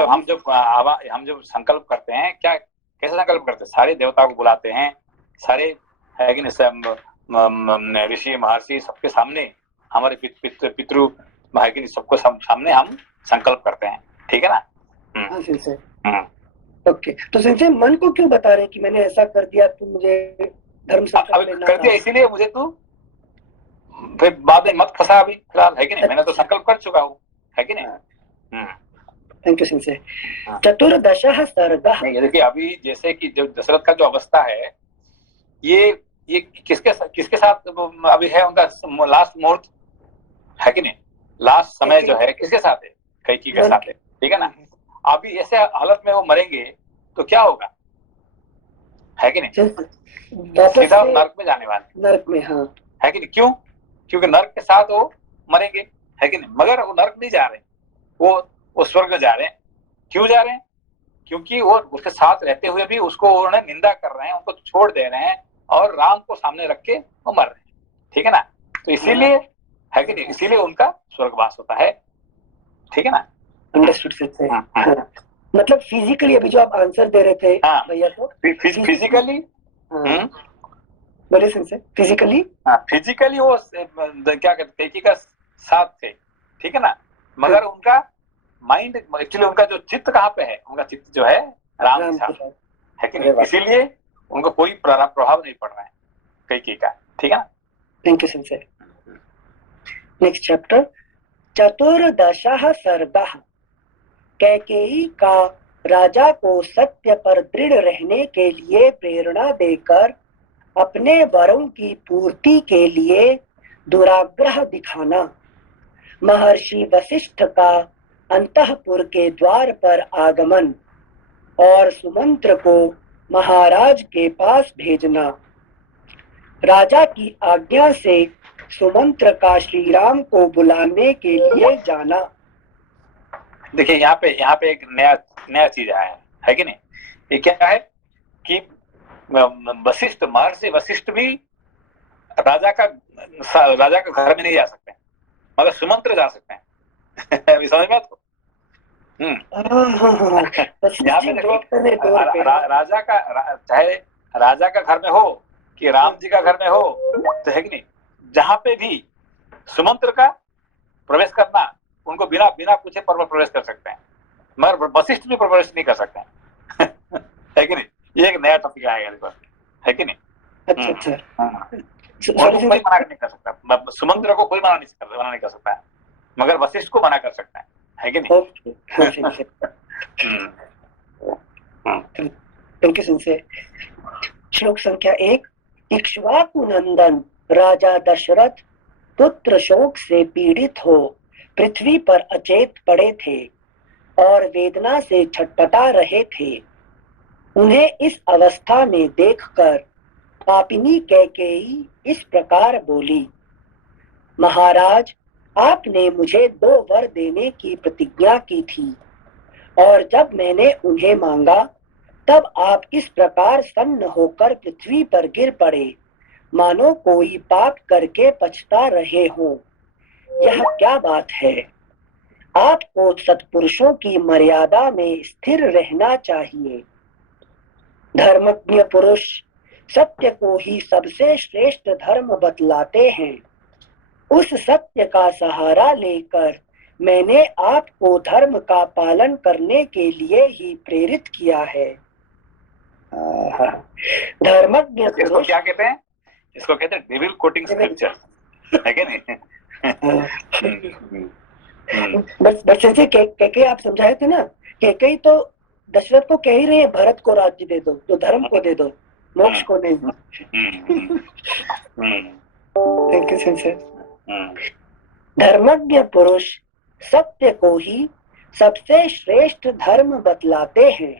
जब संकल्प करते हैं, क्या कैसे संकल्प करते हैं, सारे देवताओं को बुलाते हैं, सारे है कि नहीं ऋषि महर्षि सबके सामने, हमारे पितृ है कि नहीं, सबको सामने हम संकल्प करते हैं, ठीक है ना। ओके, तो संजय मन को क्यों बता रहे कि मैंने ऐसा कर दिया, तू मुझे धर्म संकल्प कर दिया, इसीलिए मुझे तू फिर बाद में मत फंसा अभी फिलहाल, है कि नहीं, मैंने तो संकल्प कर चुका हूँ, है कि नहीं। Thank you Sanjay. चतुर्दशः सर्गः। देखिए अभी जैसे कि जो दशरथ का जो अवस्था है, ये किसके साथ अभी है, उनका लास्ट मुहूर्त, है कि नहीं, लास्ट समय जो है किसके साथ है, कैकेयी के साथ है, ठीक है ना। अभी ऐसे हालत में वो मरेंगे तो क्या होगा, है कि नहीं, सीधा नर्क में जाने वाले, नर्क में, हाँ, है कि नहीं। क्यों? क्योंकि नर्क के साथ वो मरेंगे, है कि नहीं। मगर वो नर्क नहीं जा रहे, वो स्वर्ग जा रहे हैं। क्यों जा रहे हैं? क्योंकि वो उसके साथ रहते हुए भी उसको उन्होंने निंदा कर रहे हैं, उनको छोड़ दे रहे हैं और राम को सामने रख के वो मर रहे हैं, ठीक है ना। तो इसीलिए, है कि नहीं, इसीलिए उनका स्वर्गवास होता है, ठीक है ना। मतलब फिजिकली अभी जो आप आंसर दे रहे थे भैया, तो फिजिकली बोले से फिजिकली वो क्या कहते, कैकेयी का साथ थे, ठीक है ना। मगर उनका माइंड, एक्चुअली उनका जो चित्त कहाँ पे है, उनका चित्त जो है राम के साथ है कि नहीं। इसीलिए उनको कोई प्रभाव नहीं पड़ रहा है कैकेयी का, ठीक है ना। Thank you Sanjay. Next chapter, चतुर्दशः सर्गः। कैकेयी का राजा को सत्य पर दृढ़ रहने के लिए प्रेरणा देकर अपने वरों की पूर्ति के लिए दुराग्रह दिखाना। महर्षि वशिष्ठ का अंतःपुर के द्वार पर आगमन और सुमंत्र को महाराज के पास भेजना। राजा की आज्ञा से सुमंत्र का श्री राम को बुलाने के लिए जाना। देखिए यहाँ पे एक नया चीज आया है कि नहीं। ये क्या है कि वशिष्ठ, महर्षि वशिष्ठ भी राजा का घर में नहीं जा सकते, मगर सुमंत्र जा सकते हैं। अभी समझ में आपको? यहाँ पे देखो, राजा का, चाहे राजा का घर में हो कि राम जी का घर में हो, तो है कि नहीं, जहां पे भी सुमंत्र का प्रवेश करना, उनको बिना पूछे प्रवेश कर सकते हैं, मगर वशिष्ठ भी प्रवेश नहीं कर सकते हैं। है कि नहीं। ये एक नया टॉपिक आएगा देखो, है कि नहीं। कोई मना नहीं कर सकता, सुमंत्र को कोई मना नहीं कर सकता है, मगर वशिष्ठ को मना कर सकता है कि नहीं। Thank you Sanjay. श्लोक संख्या 1। इक्ष्वाकु नंदन राजा दशरथ पुत्र शोक से पीड़ित हो पृथ्वी पर अचेत पड़े थे और वेदना से छटपटा रहे थे। उन्हें इस अवस्था में देखकर पापिनी कैकेयी इस प्रकार बोली, महाराज, आपने मुझे 2 वर देने की प्रतिज्ञा की थी और जब मैंने उन्हें मांगा तब आप इस प्रकार सन्न होकर पृथ्वी पर गिर पड़े मानो कोई पाप करके पछता रहे हों। यह क्या बात है? आपको सत्पुरुषों की मर्यादा में स्थिर रहना चाहिए। धर्मज्ञ पुरुष सत्य को ही सबसे श्रेष्ठ धर्म बतलाते हैं। उस सत्य का सहारा लेकर मैंने आपको धर्म का पालन करने के लिए ही प्रेरित किया है। धर्मज्ञ इसको पुरुष क्या कहते हैं? इसको कहते हैं डेविल कोटिंग स्क्रिप्चर, है क्या नहीं? बस से कैके आप समझाए थे ना, कैके तो दशरथ को कह ही रहे हैं भरत को राज्य दे दो, तो धर्म को दे दो, मोक्ष को नहीं। थैंक यू सेंसर। धर्मज्ञ पुरुष सत्य को ही सबसे श्रेष्ठ धर्म बतलाते हैं।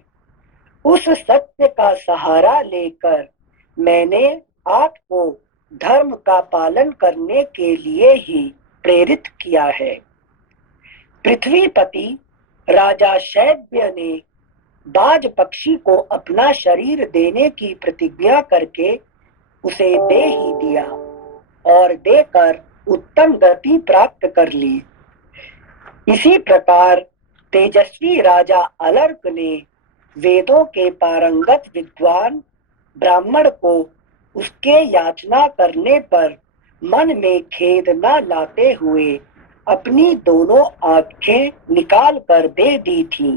उस सत्य का सहारा लेकर मैंने आपको धर्म का पालन करने के लिए ही प्रेरित किया है। पृथ्वीपति राजा शैव्य ने बाज पक्षी को अपना शरीर देने की प्रतिज्ञा करके उसे दे ही दिया और देकर उत्तम गति प्राप्त कर ली। इसी प्रकार तेजस्वी राजा अलर्क ने वेदों के पारंगत विद्वान ब्राह्मण को उसके याचना करने पर मन में खेद न लाते हुए अपनी दोनों आंखें निकाल कर दे दी थी।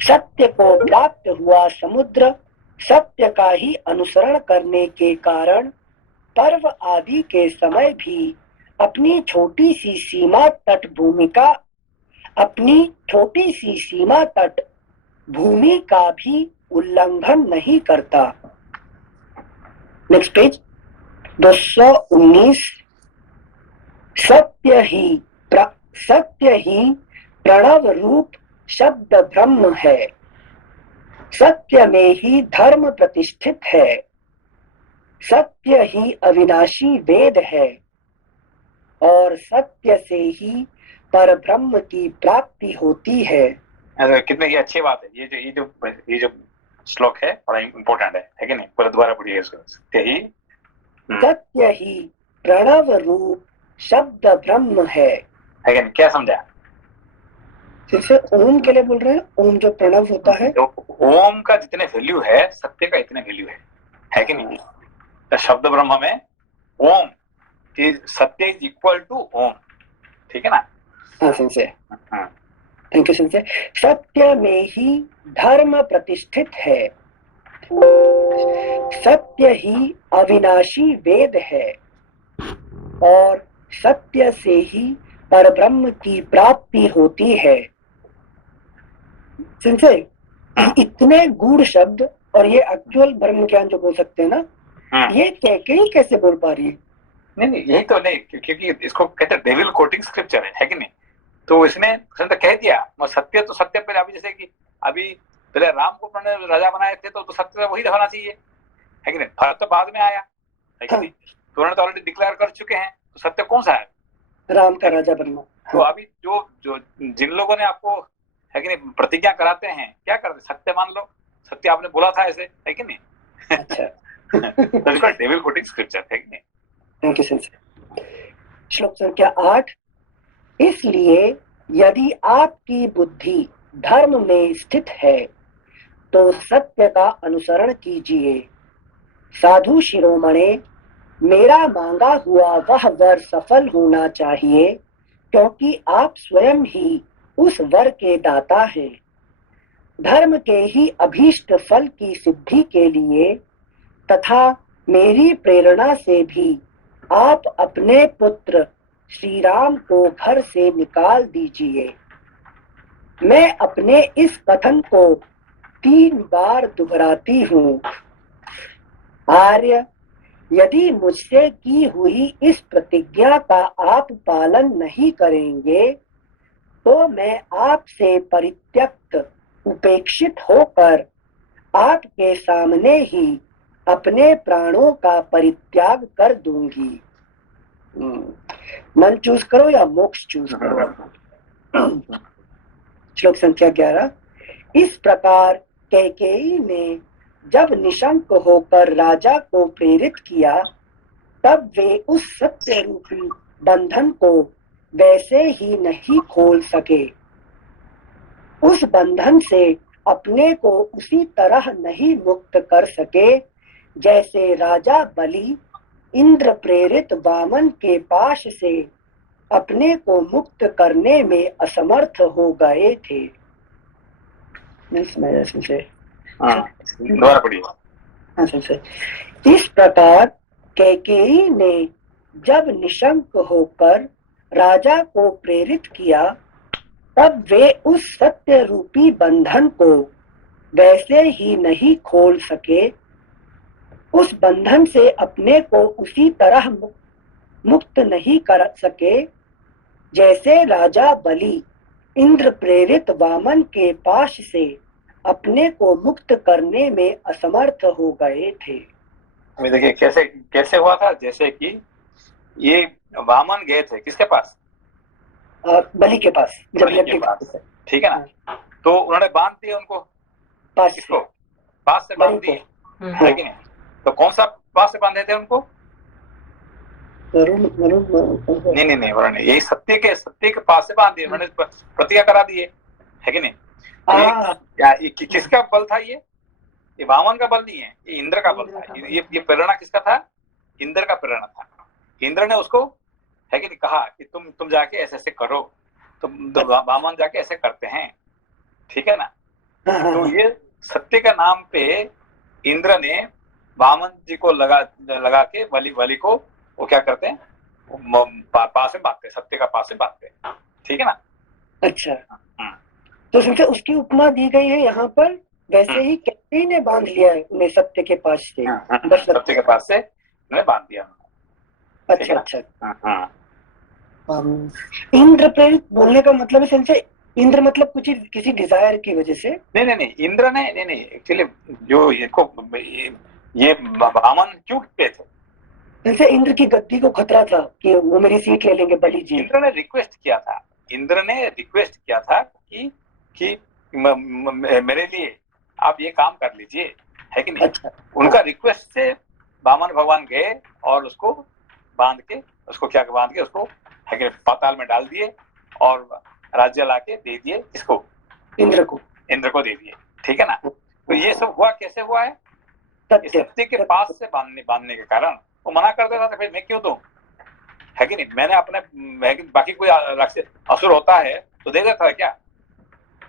सत्य को प्राप्त हुआ समुद्र सत्य का ही अनुसरण करने के कारण पर्व आदि के समय भी अपनी छोटी सी सीमा तट भूमि का भी उल्लंघन नहीं करता। Next page 219। सत्य ही प्रणव रूप शब्द ब्रह्म है। सत्य में ही धर्म प्रतिष्ठित है। सत्य ही अविनाशी वेद है और सत्य से ही परब्रह्म की प्राप्ति होती है। कितने ये अच्छी बात है। ये जो श्लोक है बड़ा इम्पोर्टेंट है कि नहीं? पूरा दोबारा पढ़िए इसको। सत्य ही प्रणव रूप शब्द ब्रह्म है कि नहीं? क्या समझा? जैसे ओम के लिए बोल रहे हैं, ओम जो प्रणव होता है, तो ओम का जितने वैल्यू है सत्य का इतने वैल्यू है कि नहीं? तो शब्द ब्रह्म में ओम सत्य इज इक्वल टू ओम, ठीक है ना? हाँ संशय, थैंक यू संशय। सत्य में ही धर्म प्रतिष्ठित है। सत्य ही अविनाशी वेद है और सत्य से ही परब्रह्म की प्राप्ति होती है। संशय, इतने गूढ़ शब्द और ये एक्चुअल ब्रह्म ज्ञान जो बोल सकते हैं ना, ये कैसे बोल पा रही है? नहीं यही तो नहीं, क्योंकि इसको कहते हैं डेविल कोटिंग स्क्रिप्चर है कि नहीं? तो इसने तो कह दिया सत्य तो सत्य पहले, अभी जैसे कि अभी पहले राम को उन्होंने राजा बनाए थे तो सत्य वही होना चाहिए, है कि नहीं? भरत तो बाद में आया, है कि नहीं? तो उन्होंने तो ऑलरेडी डिक्लेयर कर चुके हैं, तो सत्य कौन सा है? राम का राजा बनना। तो अभी जो जिन लोगों ने आपको, है कि नहीं, प्रतिज्ञा कराते हैं, क्या करते? सत्य मान लो, सत्य आपने बोला था ऐसे, है कि नहीं? अच्छा तो इसका डेविल कोटिंग स्क्रिप्चर है कि नहीं? थैंक यू संशय। श्लोक संख्या 8। इसलिए यदि आपकी बुद्धि धर्म में स्थित है तो सत्य का अनुसरण कीजिए। साधु शिरोमणे, मेरा मांगा हुआ वह वर सफल होना चाहिए क्योंकि आप स्वयं ही उस वर के दाता हैं। धर्म के ही अभीष्ट फल की सिद्धि के लिए तथा मेरी प्रेरणा से भी आप अपने पुत्र श्री राम को घर से निकाल दीजिए। मैं अपने इस कथन को 3 बार दोहराती हूँ। आर्य, यदि मुझसे की हुई इस प्रतिज्ञा का आप पालन नहीं करेंगे तो मैं आपसे परित्यक्त उपेक्षित होकर आपके सामने ही अपने प्राणों का परित्याग कर दूंगी। मन चूज करो या मोक्ष चूज करो। श्लोक संख्या 11। इस प्रकार कैकेयी ने जब निशंक होकर राजा को प्रेरित किया, तब वे उस सत्य रूपी बंधन को वैसे ही नहीं खोल सके। उस बंधन से अपने को उसी तरह नहीं मुक्त कर सके जैसे राजा बलि इंद्र प्रेरित वामन के पाश से अपने को मुक्त करने में असमर्थ हो गए थे। दोबारा पढ़िए। इस प्रकार कैकेयी ने जब निशंक होकर राजा को प्रेरित किया, तब वे उस सत्य रूपी बंधन को वैसे ही नहीं खोल सके। उस बंधन से अपने को उसी तरह मुक्त नहीं कर सके जैसे राजा बलि इंद्र प्रेरित वामन के पाश से अपने को मुक्त करने में असमर्थ हो गए थे। अभी देखिए कैसे कैसे हुआ था, जैसे कि ये वामन गए थे किसके पास? बलि के पास, बलि के पास, ठीक है ना। तो उन्होंने बांध दिए उनको पास से बांध दिए, है कि नहीं? तो कौन सा पास से बांधे थे उनको? नहीं वरुण, यही सत्य के पास से बांध दिए उन्होंने, प्रतिज्ञा करा दिए, है कि नहीं? किसका बल था ये वामन का बल नहीं है, ये इंद्र का बल था। ये प्रेरणा किसका था? इंद्र का प्रेरणा था। इंद्र ने उसको, है कि नहीं, कहा कि तुम जाके ऐसे ऐसे करो, तो वामन जाके ऐसे करते हैं, ठीक है ना। तो ये सत्य का नाम पे इंद्र ने वामन जी को लगा के बलि को वो क्या करते हैं, पास में बांधते, सत्य का पास से बांधते, ठीक है ना। अच्छा, तो समझे उसकी उपमा दी गई है यहाँ पर, वैसे ही कैकेयी ने बांध लिया है उन्हें सत्य के पास से, सत्य के पास से उन्हें बांध दिया। अच्छा। इंद्र प्रेरित बोलने का मतलब है संजय, इंद्र मतलब कुछ किसी डिजायर की वजह से? नहीं, इंद्र ने नहीं एक्चुअली जो ये वामन क्यों पे थे? जैसे इंद्र की गद्दी को खतरा था कि वो मेरी सीट ले लेंगे बलि जी। इंद्र ने रिक्वेस्ट किया था कि मेरे लिए आप ये काम कर लीजिए, है कि नहीं। अच्छा। उनका रिक्वेस्ट से वामन भगवान गए और उसको बांध के उसको है कि पाताल में डाल दिए और राज्य लाके दे दिए, किसको? इंद्र को दे दिए, ठीक है ना। तो ये सब हुआ कैसे हुआ है? सत्य के पास से बांधने के कारण वो मना कर देता था, फिर मैं क्यों दूं, है कि नहीं। मैंने अपने बाकी कोई असुर होता है तो दे देता है क्या?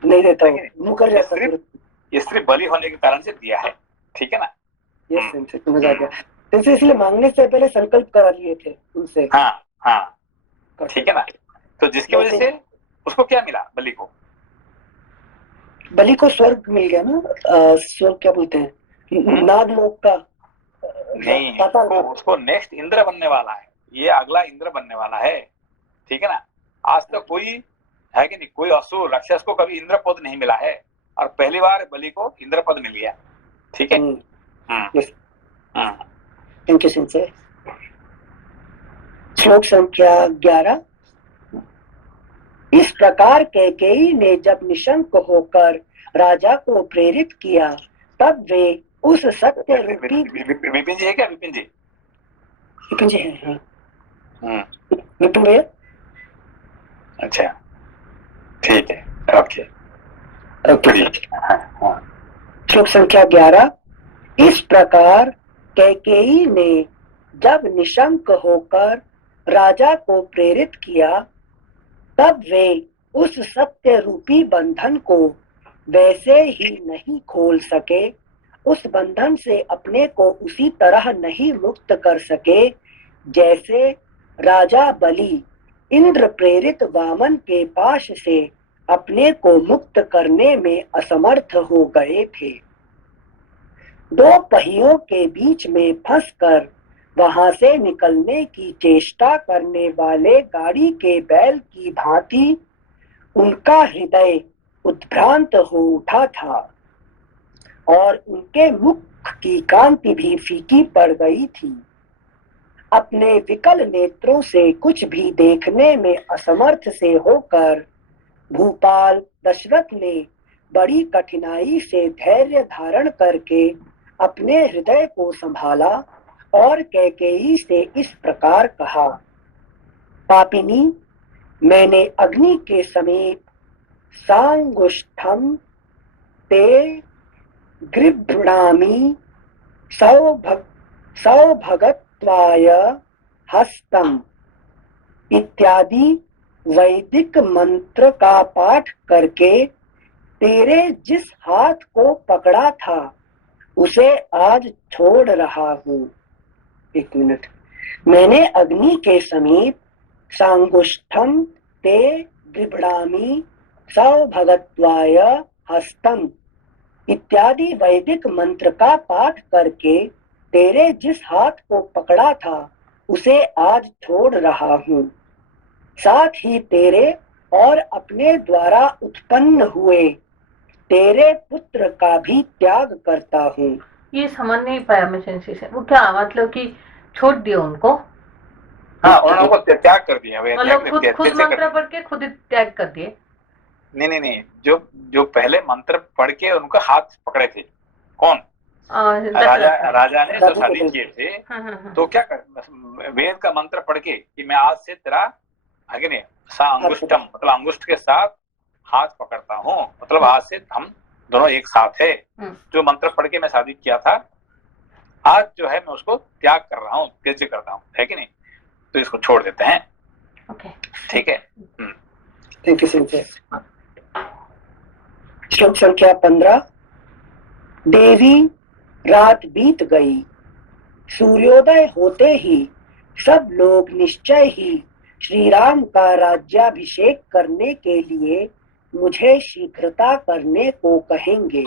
नहीं देता, मुकर जाता है। ये सिर्फ बलि होने के कारण से दिया है, ठीक है ना। यस, समझ आ गया। तो इसलिए मांगने से पहले संकल्प करा लिए थे उनसे। हाँ, ठीक है ना। तो जिसकी वजह से उसको क्या मिला? बलि को स्वर्ग मिल गया ना। स्वर्ग क्या बोलते हैं, नागलोक का नहीं, उसको नेक्स्ट इंद्र बनने वाला है, ये अगला इंद्र बनने वाला है, ठीक है ना। आज तक कोई है कि नहीं, कोई असुर राक्षस को कभी इंद्र पद नहीं मिला है और पहली बार बलि को इंद्र पद मिल गया, ठीक है। Thank you Sanjay. श्लोक संख्या 11। इस प्रकार कैकेयी ने जब निशंक होकर राजा को प्रेरित किया, तब वे उस सत्य रूपी विपिन जी है क्या? विपिन जी है। विपिन भैया, अच्छा ठीक है, ओके। श्लोक संख्या 11। इस प्रकार कैकेयी ने जब निशंक होकर राजा को प्रेरित किया, तब वे उस सत्य रूपी बंधन को वैसे ही नहीं खोल सके। उस बंधन से अपने को उसी तरह नहीं मुक्त कर सके जैसे राजा बलि इंद्र प्रेरित वामन के पाश से अपने को मुक्त करने में असमर्थ हो गए थे। दो पहियों के बीच में फंसकर वहां से निकलने की चेष्टा करने वाले गाड़ी के बैल की भांति उनका हृदय उद्भ्रांत हो उठा था और उनके मुख की कांति भी फीकी पड़ गई थी। अपने विकल नेत्रों से कुछ भी देखने में असमर्थ से होकर भूपाल दशरथ ने बड़ी कठिनाई से धैर्य धारण करके अपने हृदय को संभाला और कैकेयी से इस प्रकार कहा, पापिनी, मैंने अग्नि के समीप सांगुष्ठम ते गृभृणामि सौभगत्वाय हस्तम इत्यादि वैदिक मंत्र का पाठ करके तेरे जिस हाथ को पकड़ा था उसे आज छोड़ रहा हूँ। 1 मिनट। मैंने अग्नि के समीप सांगुष्ठम ते गृभृणामि सौभगत्वाय हस्तम इत्यादि वैदिक मंत्र का पाठ करके तेरे जिस हाथ को पकड़ा था उसे आज छोड़ रहा हूँ। साथ ही तेरे और अपने द्वारा उत्पन्न हुए तेरे पुत्र का भी त्याग करता हूँ। ये समझ नहीं पाया मैं सेंसी से, वो क्या मतलब कि छोड़ दिया उनको? हाँ, उन्होंने को त्याग कर दिया, मतलब खुद मंत्र पढ़ के खुद त्याग कर दिए? नहीं, जो पहले मंत्र पढ़ के उनका हाथ पकड़े थे, कौन? राजा ने जो शादी किए थे। तो क्या कर, वेद का मंत्र पढ़ के कि मैं आज से तेरा आगे नहीं अंगुष्टम मतलब अंगुष्ठ के साथ हाथ पकड़ता हूँ, मतलब आज से हम दोनों एक साथ है। जो मंत्र पढ़ के मैं शादी किया था, आज जो है मैं उसको त्याग कर रहा हूँ, कैसे करता हूँ, है कि नहीं? तो इसको छोड़ देते हैं। ठीक है। Thank you Sanjay. श्लोक संख्या 15। देवी, रात बीत गई। सूर्योदय होते ही सब लोग निश्चय ही श्री राम का राज्याभिषेक करने के लिए मुझे शीघ्रता करने को कहेंगे।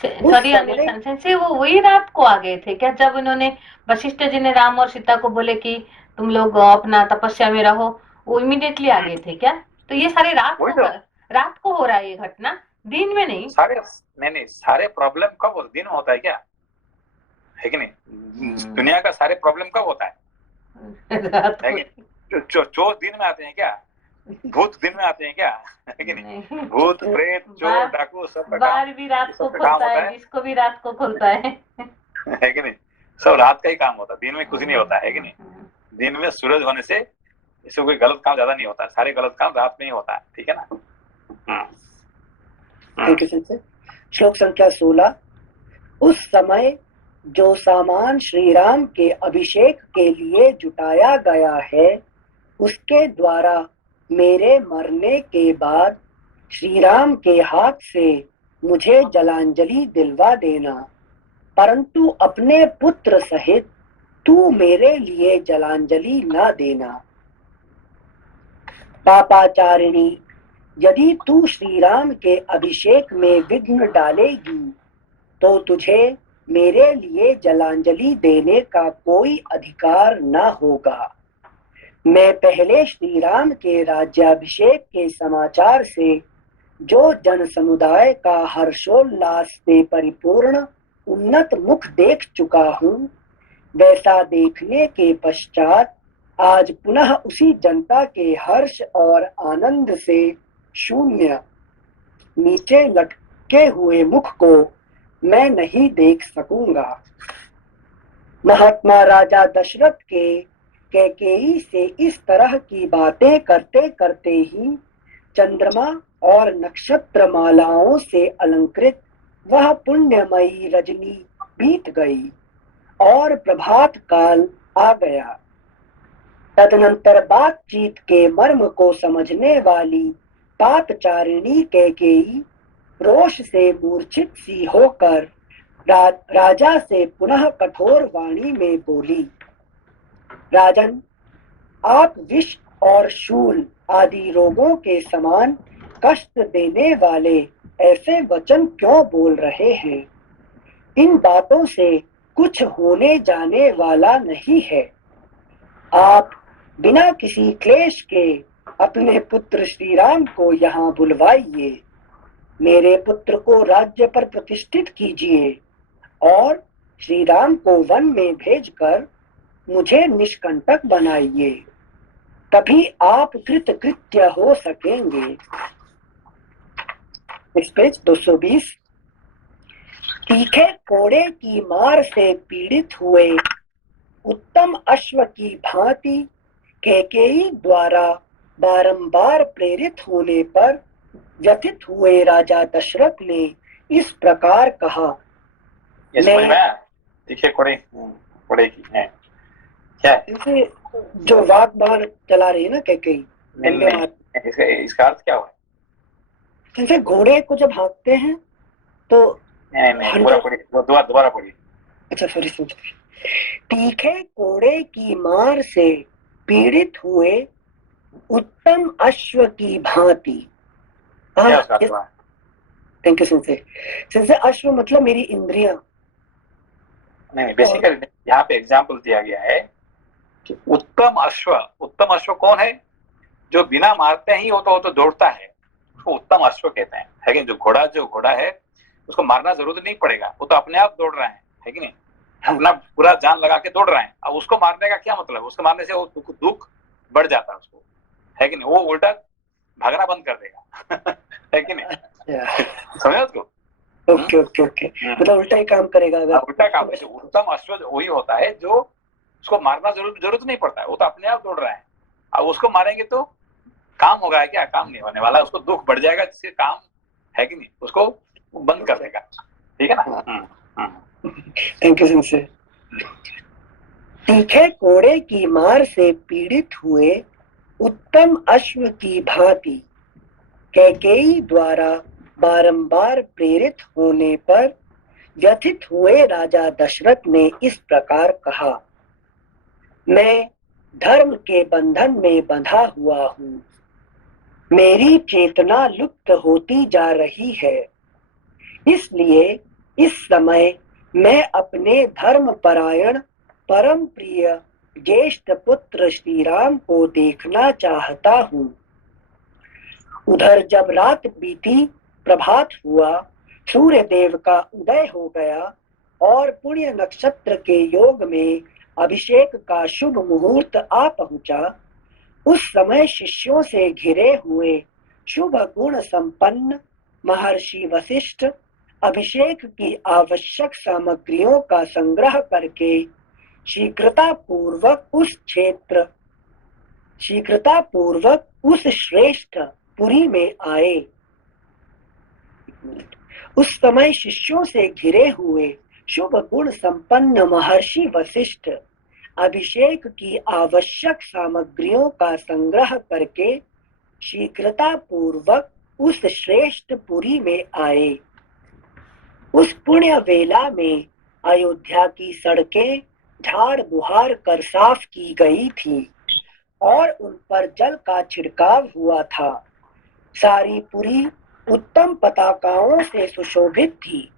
सॉरी अनिल से वो वही रात को आ गए थे क्या, जब उन्होंने वशिष्ठ जी ने राम और सीता को बोले कि तुम लोग अपना तपस्या में रहो, वो इमीडिएटली आ गए थे क्या? तो ये सारे रात को हो रहा है ये घटना, दिन में नहीं। सारे प्रॉब्लम कब होता है? दिन में होता है क्या, है कि नहीं? दुनिया का सारे प्रॉब्लम कब होता है? चोर दिन में आते हैं क्या? भूत दिन में आते हैं क्या, है कि नहीं? भूत, प्रेत, चोर, डाकू सब बार भी रात को खुलता है, जिसको भी रात को खुलता है कि नहीं? सब रात का ही काम होता है, दिन में कुछ नहीं होता है कि नहीं? दिन में सूरज होने से इससे कोई गलत काम ज्यादा नहीं होता, सारे गलत काम रात में ही होता है, ठीक है ना? श्लोक संख्या 16। उस समय जो सामान श्री राम के अभिषेक के लिए जुटाया गया है उसके द्वारा मेरे मरने के बाद श्री राम के हाथ से मुझे जलांजलि दिलवा देना, परंतु अपने पुत्र सहित तू मेरे लिए जलांजलि न देना। पापाचारिणी, यदि तू श्री राम के अभिषेक में विघ्न डालेगी तो तुझे मेरे लिए जलांजलि देने का कोई अधिकार न होगा। मैं पहले श्री राम के राज्याभिषेक के समाचार से जो जन समुदाय का हर्षोल्लास से परिपूर्ण उन्नत मुख देख चुका हूँ, वैसा देखने के पश्चात आज पुनः उसी जनता के हर्ष और आनंद से शून्य नीचे लटके हुए मुख को मैं नहीं देख सकूंगा। महात्मा राजा दशरथ के कैकेयी से इस तरह की बातें करते करते ही चंद्रमा और नक्षत्र मालाओं से अलंकृत वह पुण्यमयी रजनी बीत गई और प्रभात काल आ गया। तदनंतर बातचीत के मर्म को समझने वाली पापचारिणी कैकेयी रोष से मूर्छित सी होकर राजा से पुनः कठोर वाणी में बोली, राजन, आप विष और शूल आदि रोगों के समान कष्ट देने वाले ऐसे वचन क्यों बोल रहे हैं? इन बातों से कुछ होने जाने वाला नहीं है। आप बिना किसी क्लेश के अपने पुत्र श्री राम को यहाँ बुलवाइए, मेरे पुत्र को राज्य पर प्रतिष्ठित कीजिए और श्री राम को वन में भेजकर मुझे निष्कंटक बनाइए, तभी आप कृतकृत्य हो सकेंगे। इस पेज 220। तीखे कोड़े की मार से पीड़ित हुए उत्तम अश्व की भांति कैकेयी द्वारा बारंबार प्रेरित होने पर व्यथित हुए राजा दशरथ ने इस प्रकार कहा। ये समझ में आया? तीखे कोड़े की है क्या है? इसे जो वाक बाण चला रही है ना कैकेयी, इसका अर्थ क्या हुआ? जैसे घोड़े को जब हाँकते हैं तो नहीं, पूरा पढ़िए, दोबारा पढ़िए। अच्छा सॉरी। तीखे कोड़े की मार से पीड़ित हुए उत्तम अश्व की भांति। थैंक यू सिंसे। अश्व मतलब मेरी इंद्रियां। नहीं, बेसिकली यहाँ पे एग्जाम्पल दिया गया है कि उत्तम अश्व कौन है? जो बिना मारते ही वो तो दौड़ता है, उसको उत्तम अश्व कहते हैं, है कि? जो घोड़ा है उसको मारना जरूरी नहीं पड़ेगा, वो तो अपने आप दौड़ रहा है कि नहीं? अपना पूरा जान लगा के दौड़ रहा है। अब उसको मारने का क्या मतलब? उसको मारने से वो दुख बढ़ जाता है उसको, है कि नहीं? वो उल्टा भागना बंद कर देगा है कि नहीं? समझे उसको? ओके मतलब उल्टा ही काम करेगा। अगर उल्टा काम, उत्तम अश्व वही होता है जो उसको मारना जरूरत नहीं पड़ता है, वो तो अपने आप दौड़ रहा है। अब उसको मारेंगे तो काम होगा क्या? काम नहीं होने वाला, उसको दुख बढ़ जाएगा, जिससे काम, है कि नहीं, उसको बंद कर देगा। ठीक है ना? थैंक यू सिंसे। तीखे कोड़े की मार से पीड़ित हुए उत्तम अश्व की भांति कैकेयी द्वारा बारंबार प्रेरित होने पर व्यथित हुए राजा दशरथ ने इस प्रकार कहा। मैं धर्म के बंधन में बंधा हुआ हूँ, मेरी चेतना लुप्त होती जा रही है, इसलिए इस समय मैं अपने धर्म परायण परम प्रिय ज्येष्ठ पुत्र श्री राम को देखना चाहता हूँ। उधर जब रात बीती, प्रभात हुआ, सूर्य देव का उदय हो गया और पुण्य नक्षत्र के योग में अभिषेक का शुभ मुहूर्त आ पहुंचा। उस समय शिष्यों से घिरे हुए शुभ गुण संपन्न महर्षि वशिष्ठ अभिषेक की आवश्यक सामग्रियों का संग्रह करके शीघ्रता पूर्वक उस श्रेष्ठ पुरी में आए। उस समय शिष्यों से घिरे हुए शुभ गुण संपन्न महर्षि वशिष्ठ अभिषेक की आवश्यक सामग्रियों का संग्रह करके शीघ्रता पूर्वक उस श्रेष्ठ पुरी में आए। उस पुण्य वेला में अयोध्या की सड़कें झाड़ बुहार कर साफ की गई थी और उन पर जल का छिड़काव हुआ था। सारी पुरी उत्तम पताकाओं से सुशोभित थी।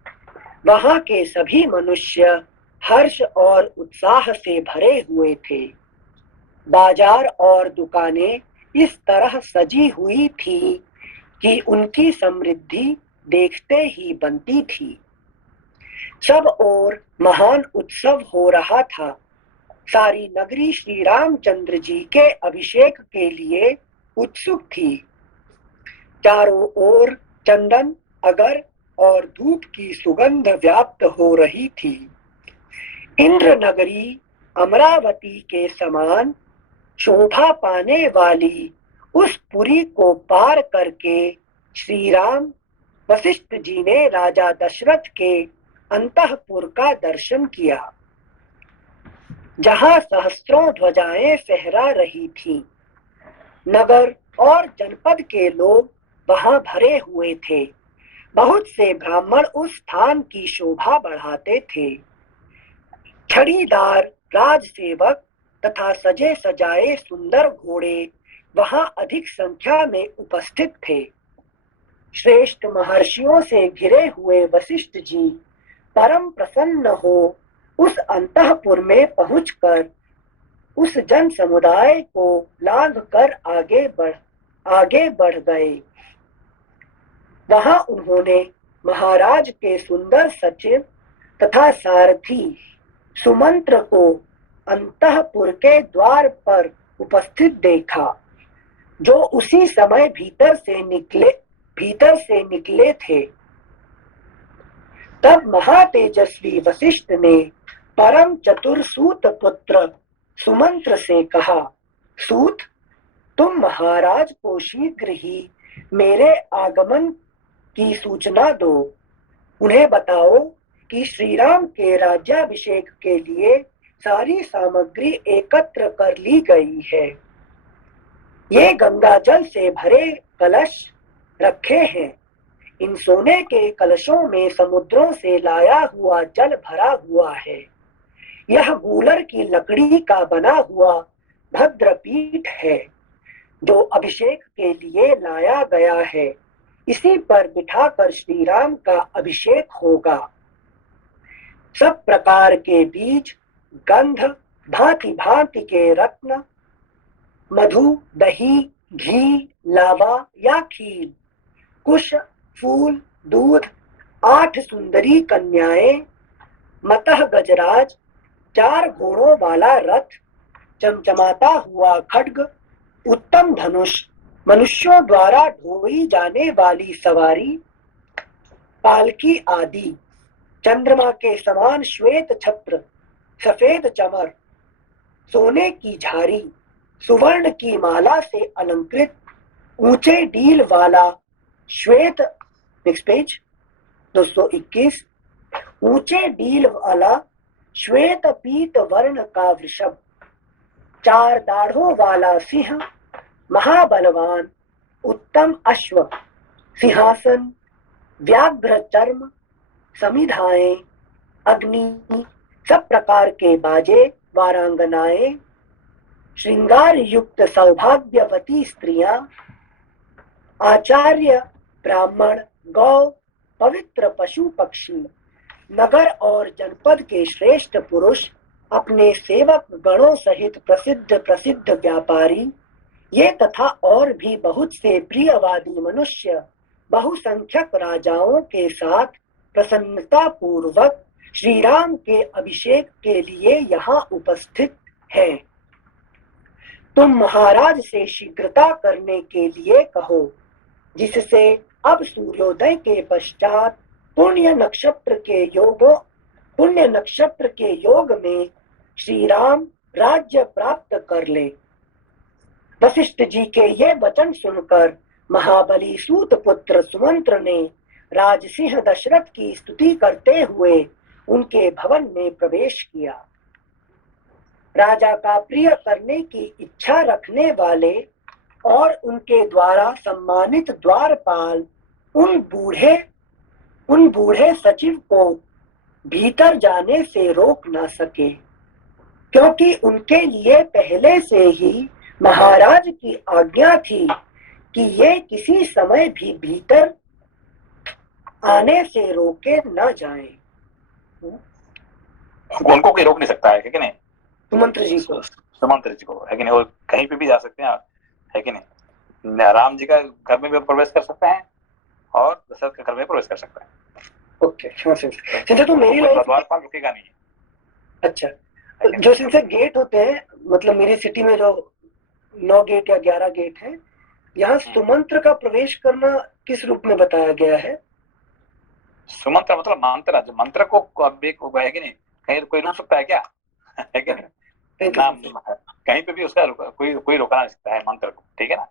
वहां के सभी मनुष्य हर्ष और उत्साह से भरे हुए थे। बाजार और दुकानें इस तरह सजी हुई थी कि उनकी समृद्धि देखते ही बनती थी। सब ओर महान उत्सव हो रहा था। सारी नगरी श्री रामचंद्र जी के अभिषेक के लिए उत्सुक थी। चारों ओर चंदन, अगर और धूप की सुगंध व्याप्त हो रही थी। इंद्र नगरी अमरावती के समान शोभा पाने वाली उस पुरी को पार करके श्री राम वशिष्ठ जी ने राजा दशरथ के अंतःपुर का दर्शन किया, जहां सहस्त्रों ध्वजाएं फहरा रही थीं। नगर और जनपद के लोग वहां भरे हुए थे। बहुत से ब्राह्मण उस स्थान की शोभा बढ़ाते थे। छड़ीदार राजसेवक तथा सजे सजाए सुंदर घोड़े वहां अधिक संख्या में उपस्थित थे। श्रेष्ठ महर्षियों से घिरे हुए वशिष्ठ जी परम प्रसन्न हो उस अंतःपुर में पहुंचकर उस जन समुदाय को लांघ कर आगे बढ़ गए। वहां उन्होंने महाराज के सुंदर सचिव तथा सारथी सुमंत्र को अंतःपुर के द्वार पर उपस्थित देखा, जो उसी समय भीतर से निकले थे। तब महातेजस्वी वशिष्ठ ने परम चतुर सूत पुत्र सुमंत्र से कहा, सूत, तुम महाराज को शीघ्र ही मेरे आगमन की सूचना दो। उन्हें बताओ कि श्री राम के राज्याभिषेक के लिए सारी सामग्री एकत्र कर ली गई है। ये गंगा जल से भरे कलश रखे हैं। इन सोने के कलशों में समुद्रों से लाया हुआ जल भरा हुआ है। यह गूलर की लकड़ी का बना हुआ भद्रपीठ है, जो अभिषेक के लिए लाया गया है। इसी पर बिठाकर श्री राम का अभिषेक होगा। सब प्रकार के बीज, गंध, भांति भांति के रत्न, मधु, दही, घी, लावा या खीर, कुश, फूल, दूध, 8 सुंदरी कन्याएं, मतः गजराज, 4 घोड़ों वाला रथ, चमचमाता हुआ खड्ग, उत्तम धनुष, मनुष्यों द्वारा ढोई जाने वाली सवारी, पालकी आदि, चंद्रमा के समान श्वेत छत्र, सफेद चमर, सोने की झारी, सुवर्ण की माला से अलंकृत ऊंचे डील वाला श्वेत, नेक्स्ट पेज 221, ऊंचे डील वाला श्वेत पीत वर्ण का वृषभ, 4 दाढ़ों वाला सिंह, महाबलवान उत्तम अश्व, सिंहासन, व्याघ्र चर्म, समिधाएं, अग्नि, सब प्रकार के बाजे, वारांगनाएं, श्रृंगार युक्त सौभाग्यवती स्त्रियां, आचार्य, ब्राह्मण, गौ, पवित्र पशु पक्षी, नगर और जनपद के श्रेष्ठ पुरुष, अपने सेवक गणों सहित प्रसिद्ध व्यापारी, ये तथा और भी बहुत से प्रियवादी मनुष्य बहुसंख्यक राजाओं के साथ प्रसन्नता पूर्वक श्री राम के अभिषेक के लिए यहाँ उपस्थित हैं। तुम महाराज से शीघ्रता करने के लिए कहो, जिससे अब सूर्योदय के पश्चात पुण्य नक्षत्र के योग में श्री राम राज्य प्राप्त कर ले। वशिष्ठ जी के ये वचन सुनकर महाबली सूत पुत्र सुमंत्र ने राजसिंह दशरथ की स्तुति करते हुए उनके भवन में प्रवेश किया। राजा का प्रिय करने की इच्छा रखने वाले और उनके द्वारा सम्मानित द्वारपाल उन बूढ़े सचिव को भीतर जाने से रोक न सके, क्योंकि उनके लिए पहले से ही महाराज की आज्ञा थी कि ये किसी समय भी भीतर आने से रोके न जाएं। उनको कोई रोक नहीं सकता है कि नहीं? सुमंत्र जी को है कि नहीं? वो कहीं पे भी जा सकते हैं, है कि नहीं? राम जी का घर में भी प्रवेश कर सकते हैं और दशरथ के घर में प्रवेश कर सकते हैं। ओके, सिंसे तो मेरी लाइफ द्वारपाल रुकेगा नहीं। अच्छा, जो सिंसे गेट होते हैं, मतलब मेरी सिटी में जो 9 गेट या 11 गेट है, यहाँ सुमंत्र का प्रवेश करना किस रूप में बताया गया है? सुमंत्र मतलब मंत्र, जो मंत्र को है कि नहीं, कहीं कोई रुक सकता है क्या? है कि नहीं? नाम कहीं पे भी उसका कोई रोका नहीं सकता है मंत्र को, ठीक है ना?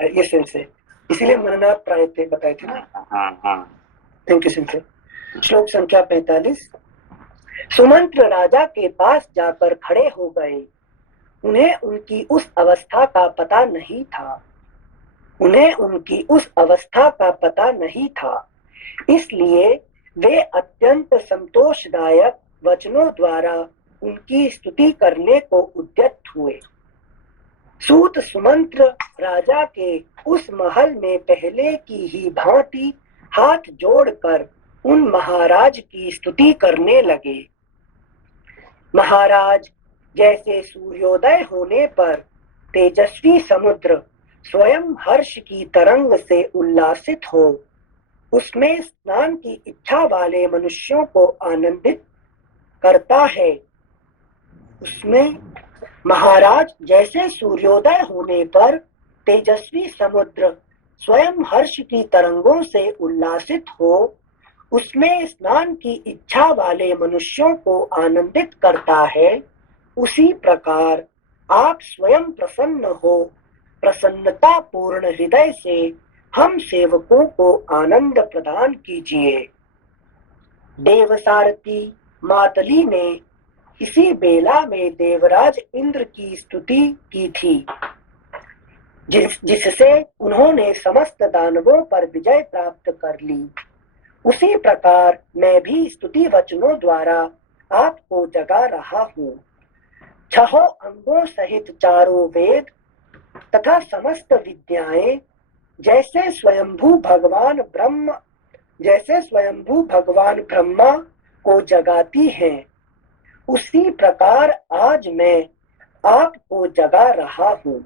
ये सिंसे इसीलिए मननाथ प्राय थे, बताए थे ना। थैंक यू सिंसे। श्लोक संख्या 45। सुमंत्र राजा के पास जाकर खड़े हो गए। उन्हें उनकी उस अवस्था का पता नहीं था, इसलिए वे अत्यंत संतोषदायक वचनों द्वारा उनकी स्तुति करने को उद्यत हुए। सूत सुमंत्र राजा के उस महल में पहले की ही भांति हाथ जोड़कर उन महाराज की स्तुति करने लगे। महाराज जैसे सूर्योदय होने पर तेजस्वी समुद्र स्वयं हर्ष की तरंग से उल्लासित हो, उसमें स्नान की इच्छा वाले मनुष्यों को आनंदित करता है, उसमें महाराज जैसे सूर्योदय होने पर तेजस्वी समुद्र स्वयं हर्ष की तरंगों से उल्लासित हो उसमें स्नान की इच्छा वाले मनुष्यों को आनंदित करता है, उसी प्रकार आप स्वयं प्रसन्न हो प्रसन्नता पूर्ण हृदय से हम सेवकों को आनंद प्रदान कीजिए। देवसारथी मातली ने इसी बेला में देवराज इंद्र की स्तुति की थी, जिससे उन्होंने समस्त दानवों पर विजय प्राप्त कर ली। उसी प्रकार मैं भी स्तुति वचनों द्वारा आपको जगा रहा हूँ। 6 अंगों सहित चारों वेद तथा समस्त विद्याएं जैसे स्वयंभू भगवान ब्रह्मा को जगाती हैं, उसी प्रकार आज मैं आपको जगा रहा हूँ।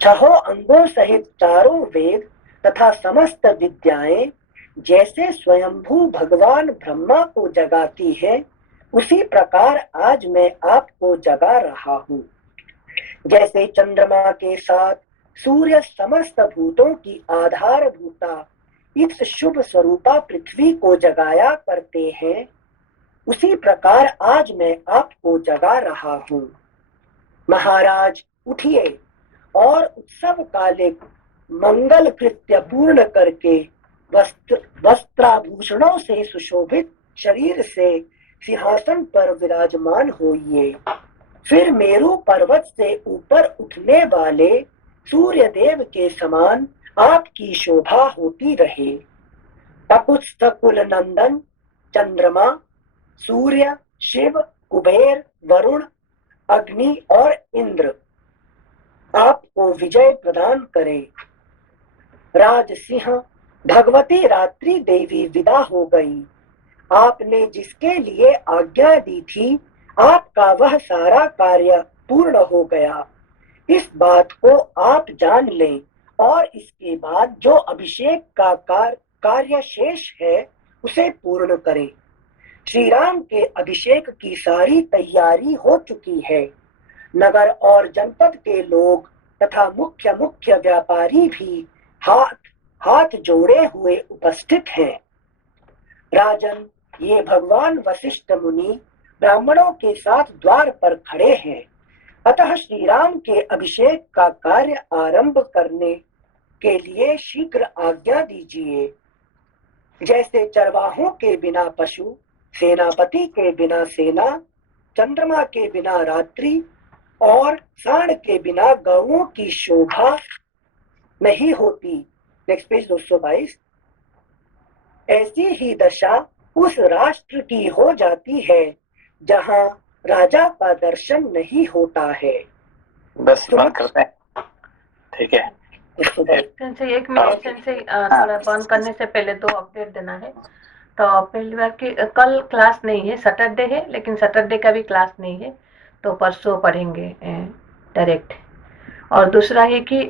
6 अंगों सहित चारों वेद तथा समस्त विद्याएं जैसे स्वयंभू भगवान ब्रह्मा को जगाती है, उसी प्रकार आज मैं आपको जगा रहा हूँ। जैसे चंद्रमा के साथ सूर्य समस्त भूतों की आधारभूता इस शुभ स्वरूपा पृथ्वी को जगाया करते हैं, उसी प्रकार आज मैं आपको जगा रहा हूँ। महाराज उठिए और उत्सव कालिक मंगल कृत्य पूर्ण करके वस्त्राभूषणों से सुशोभित शरीर से सिंहासन पर विराजमान होइए। फिर मेरु पर्वत से ऊपर उठने वाले सूर्य देव के समान आपकी शोभा होती रहे। तपुत्सकुल नंदन चंद्रमा, सूर्य, शिव, कुबेर, वरुण, अग्नि और इंद्र आपको विजय प्रदान करे। राजसिंह भगवती रात्रि देवी विदा हो गई। आपने जिसके लिए आज्ञा दी थी, आपका वह सारा कार्य पूर्ण हो गया। इस बात को आप जान लें और इसके बाद जो अभिषेक का कार्य शेष है उसे पूर्ण करें। श्री राम के अभिषेक की सारी तैयारी हो चुकी है। नगर और जनपद के लोग तथा मुख्य व्यापारी भी हाथ जोड़े हुए उपस्थित हैं। राजन, ये भगवान वशिष्ठ मुनि ब्राह्मणों के साथ द्वार पर खड़े हैं, अतः श्री राम के अभिषेक का कार्य आरंभ करने के लिए शीघ्र आज्ञा दीजिए। जैसे चरवाहों के बिना पशु, सेनापति के बिना सेना, चंद्रमा के बिना रात्रि और सांड के बिना गौओं की शोभा नहीं होती। Next page 222। ऐसी ही दशा उस राष्ट्र की हो जाती है जहां राजा का दर्शन नहीं होता है। बस बंद करते हैं, ठीक है। एक मिनट से थोड़ा बंद करने से पहले 2 अपडेट देना है। तो पहली बार कि कल क्लास नहीं है, सैटरडे है, लेकिन सैटरडे का भी क्लास नहीं है, तो परसों पढ़ेंगे डायरेक्ट। और दूसरा है कि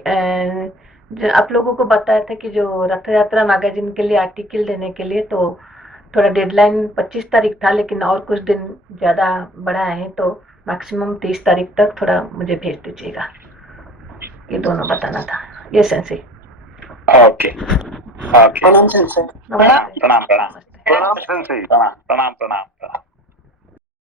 आप लोगों को बताया था कि जो रथ यात्रा मैगजीन के लिए आर्टिकल देने के लिए तो थोड़ा डेडलाइन 25 तारीख था, लेकिन और कुछ दिन ज़्यादा बढ़ा है, तो मैक्सिमम 30 तारीख तक थोड़ा मुझे भेज दीजिएगा। ये दोनों बताना था। ये सेंसी। Okay okay. प्रणाम सेंसी। प्रणाम प्रणाम प्रणाम प्रणाम सेंसी। प्रणाम प्रणाम प्रणाम।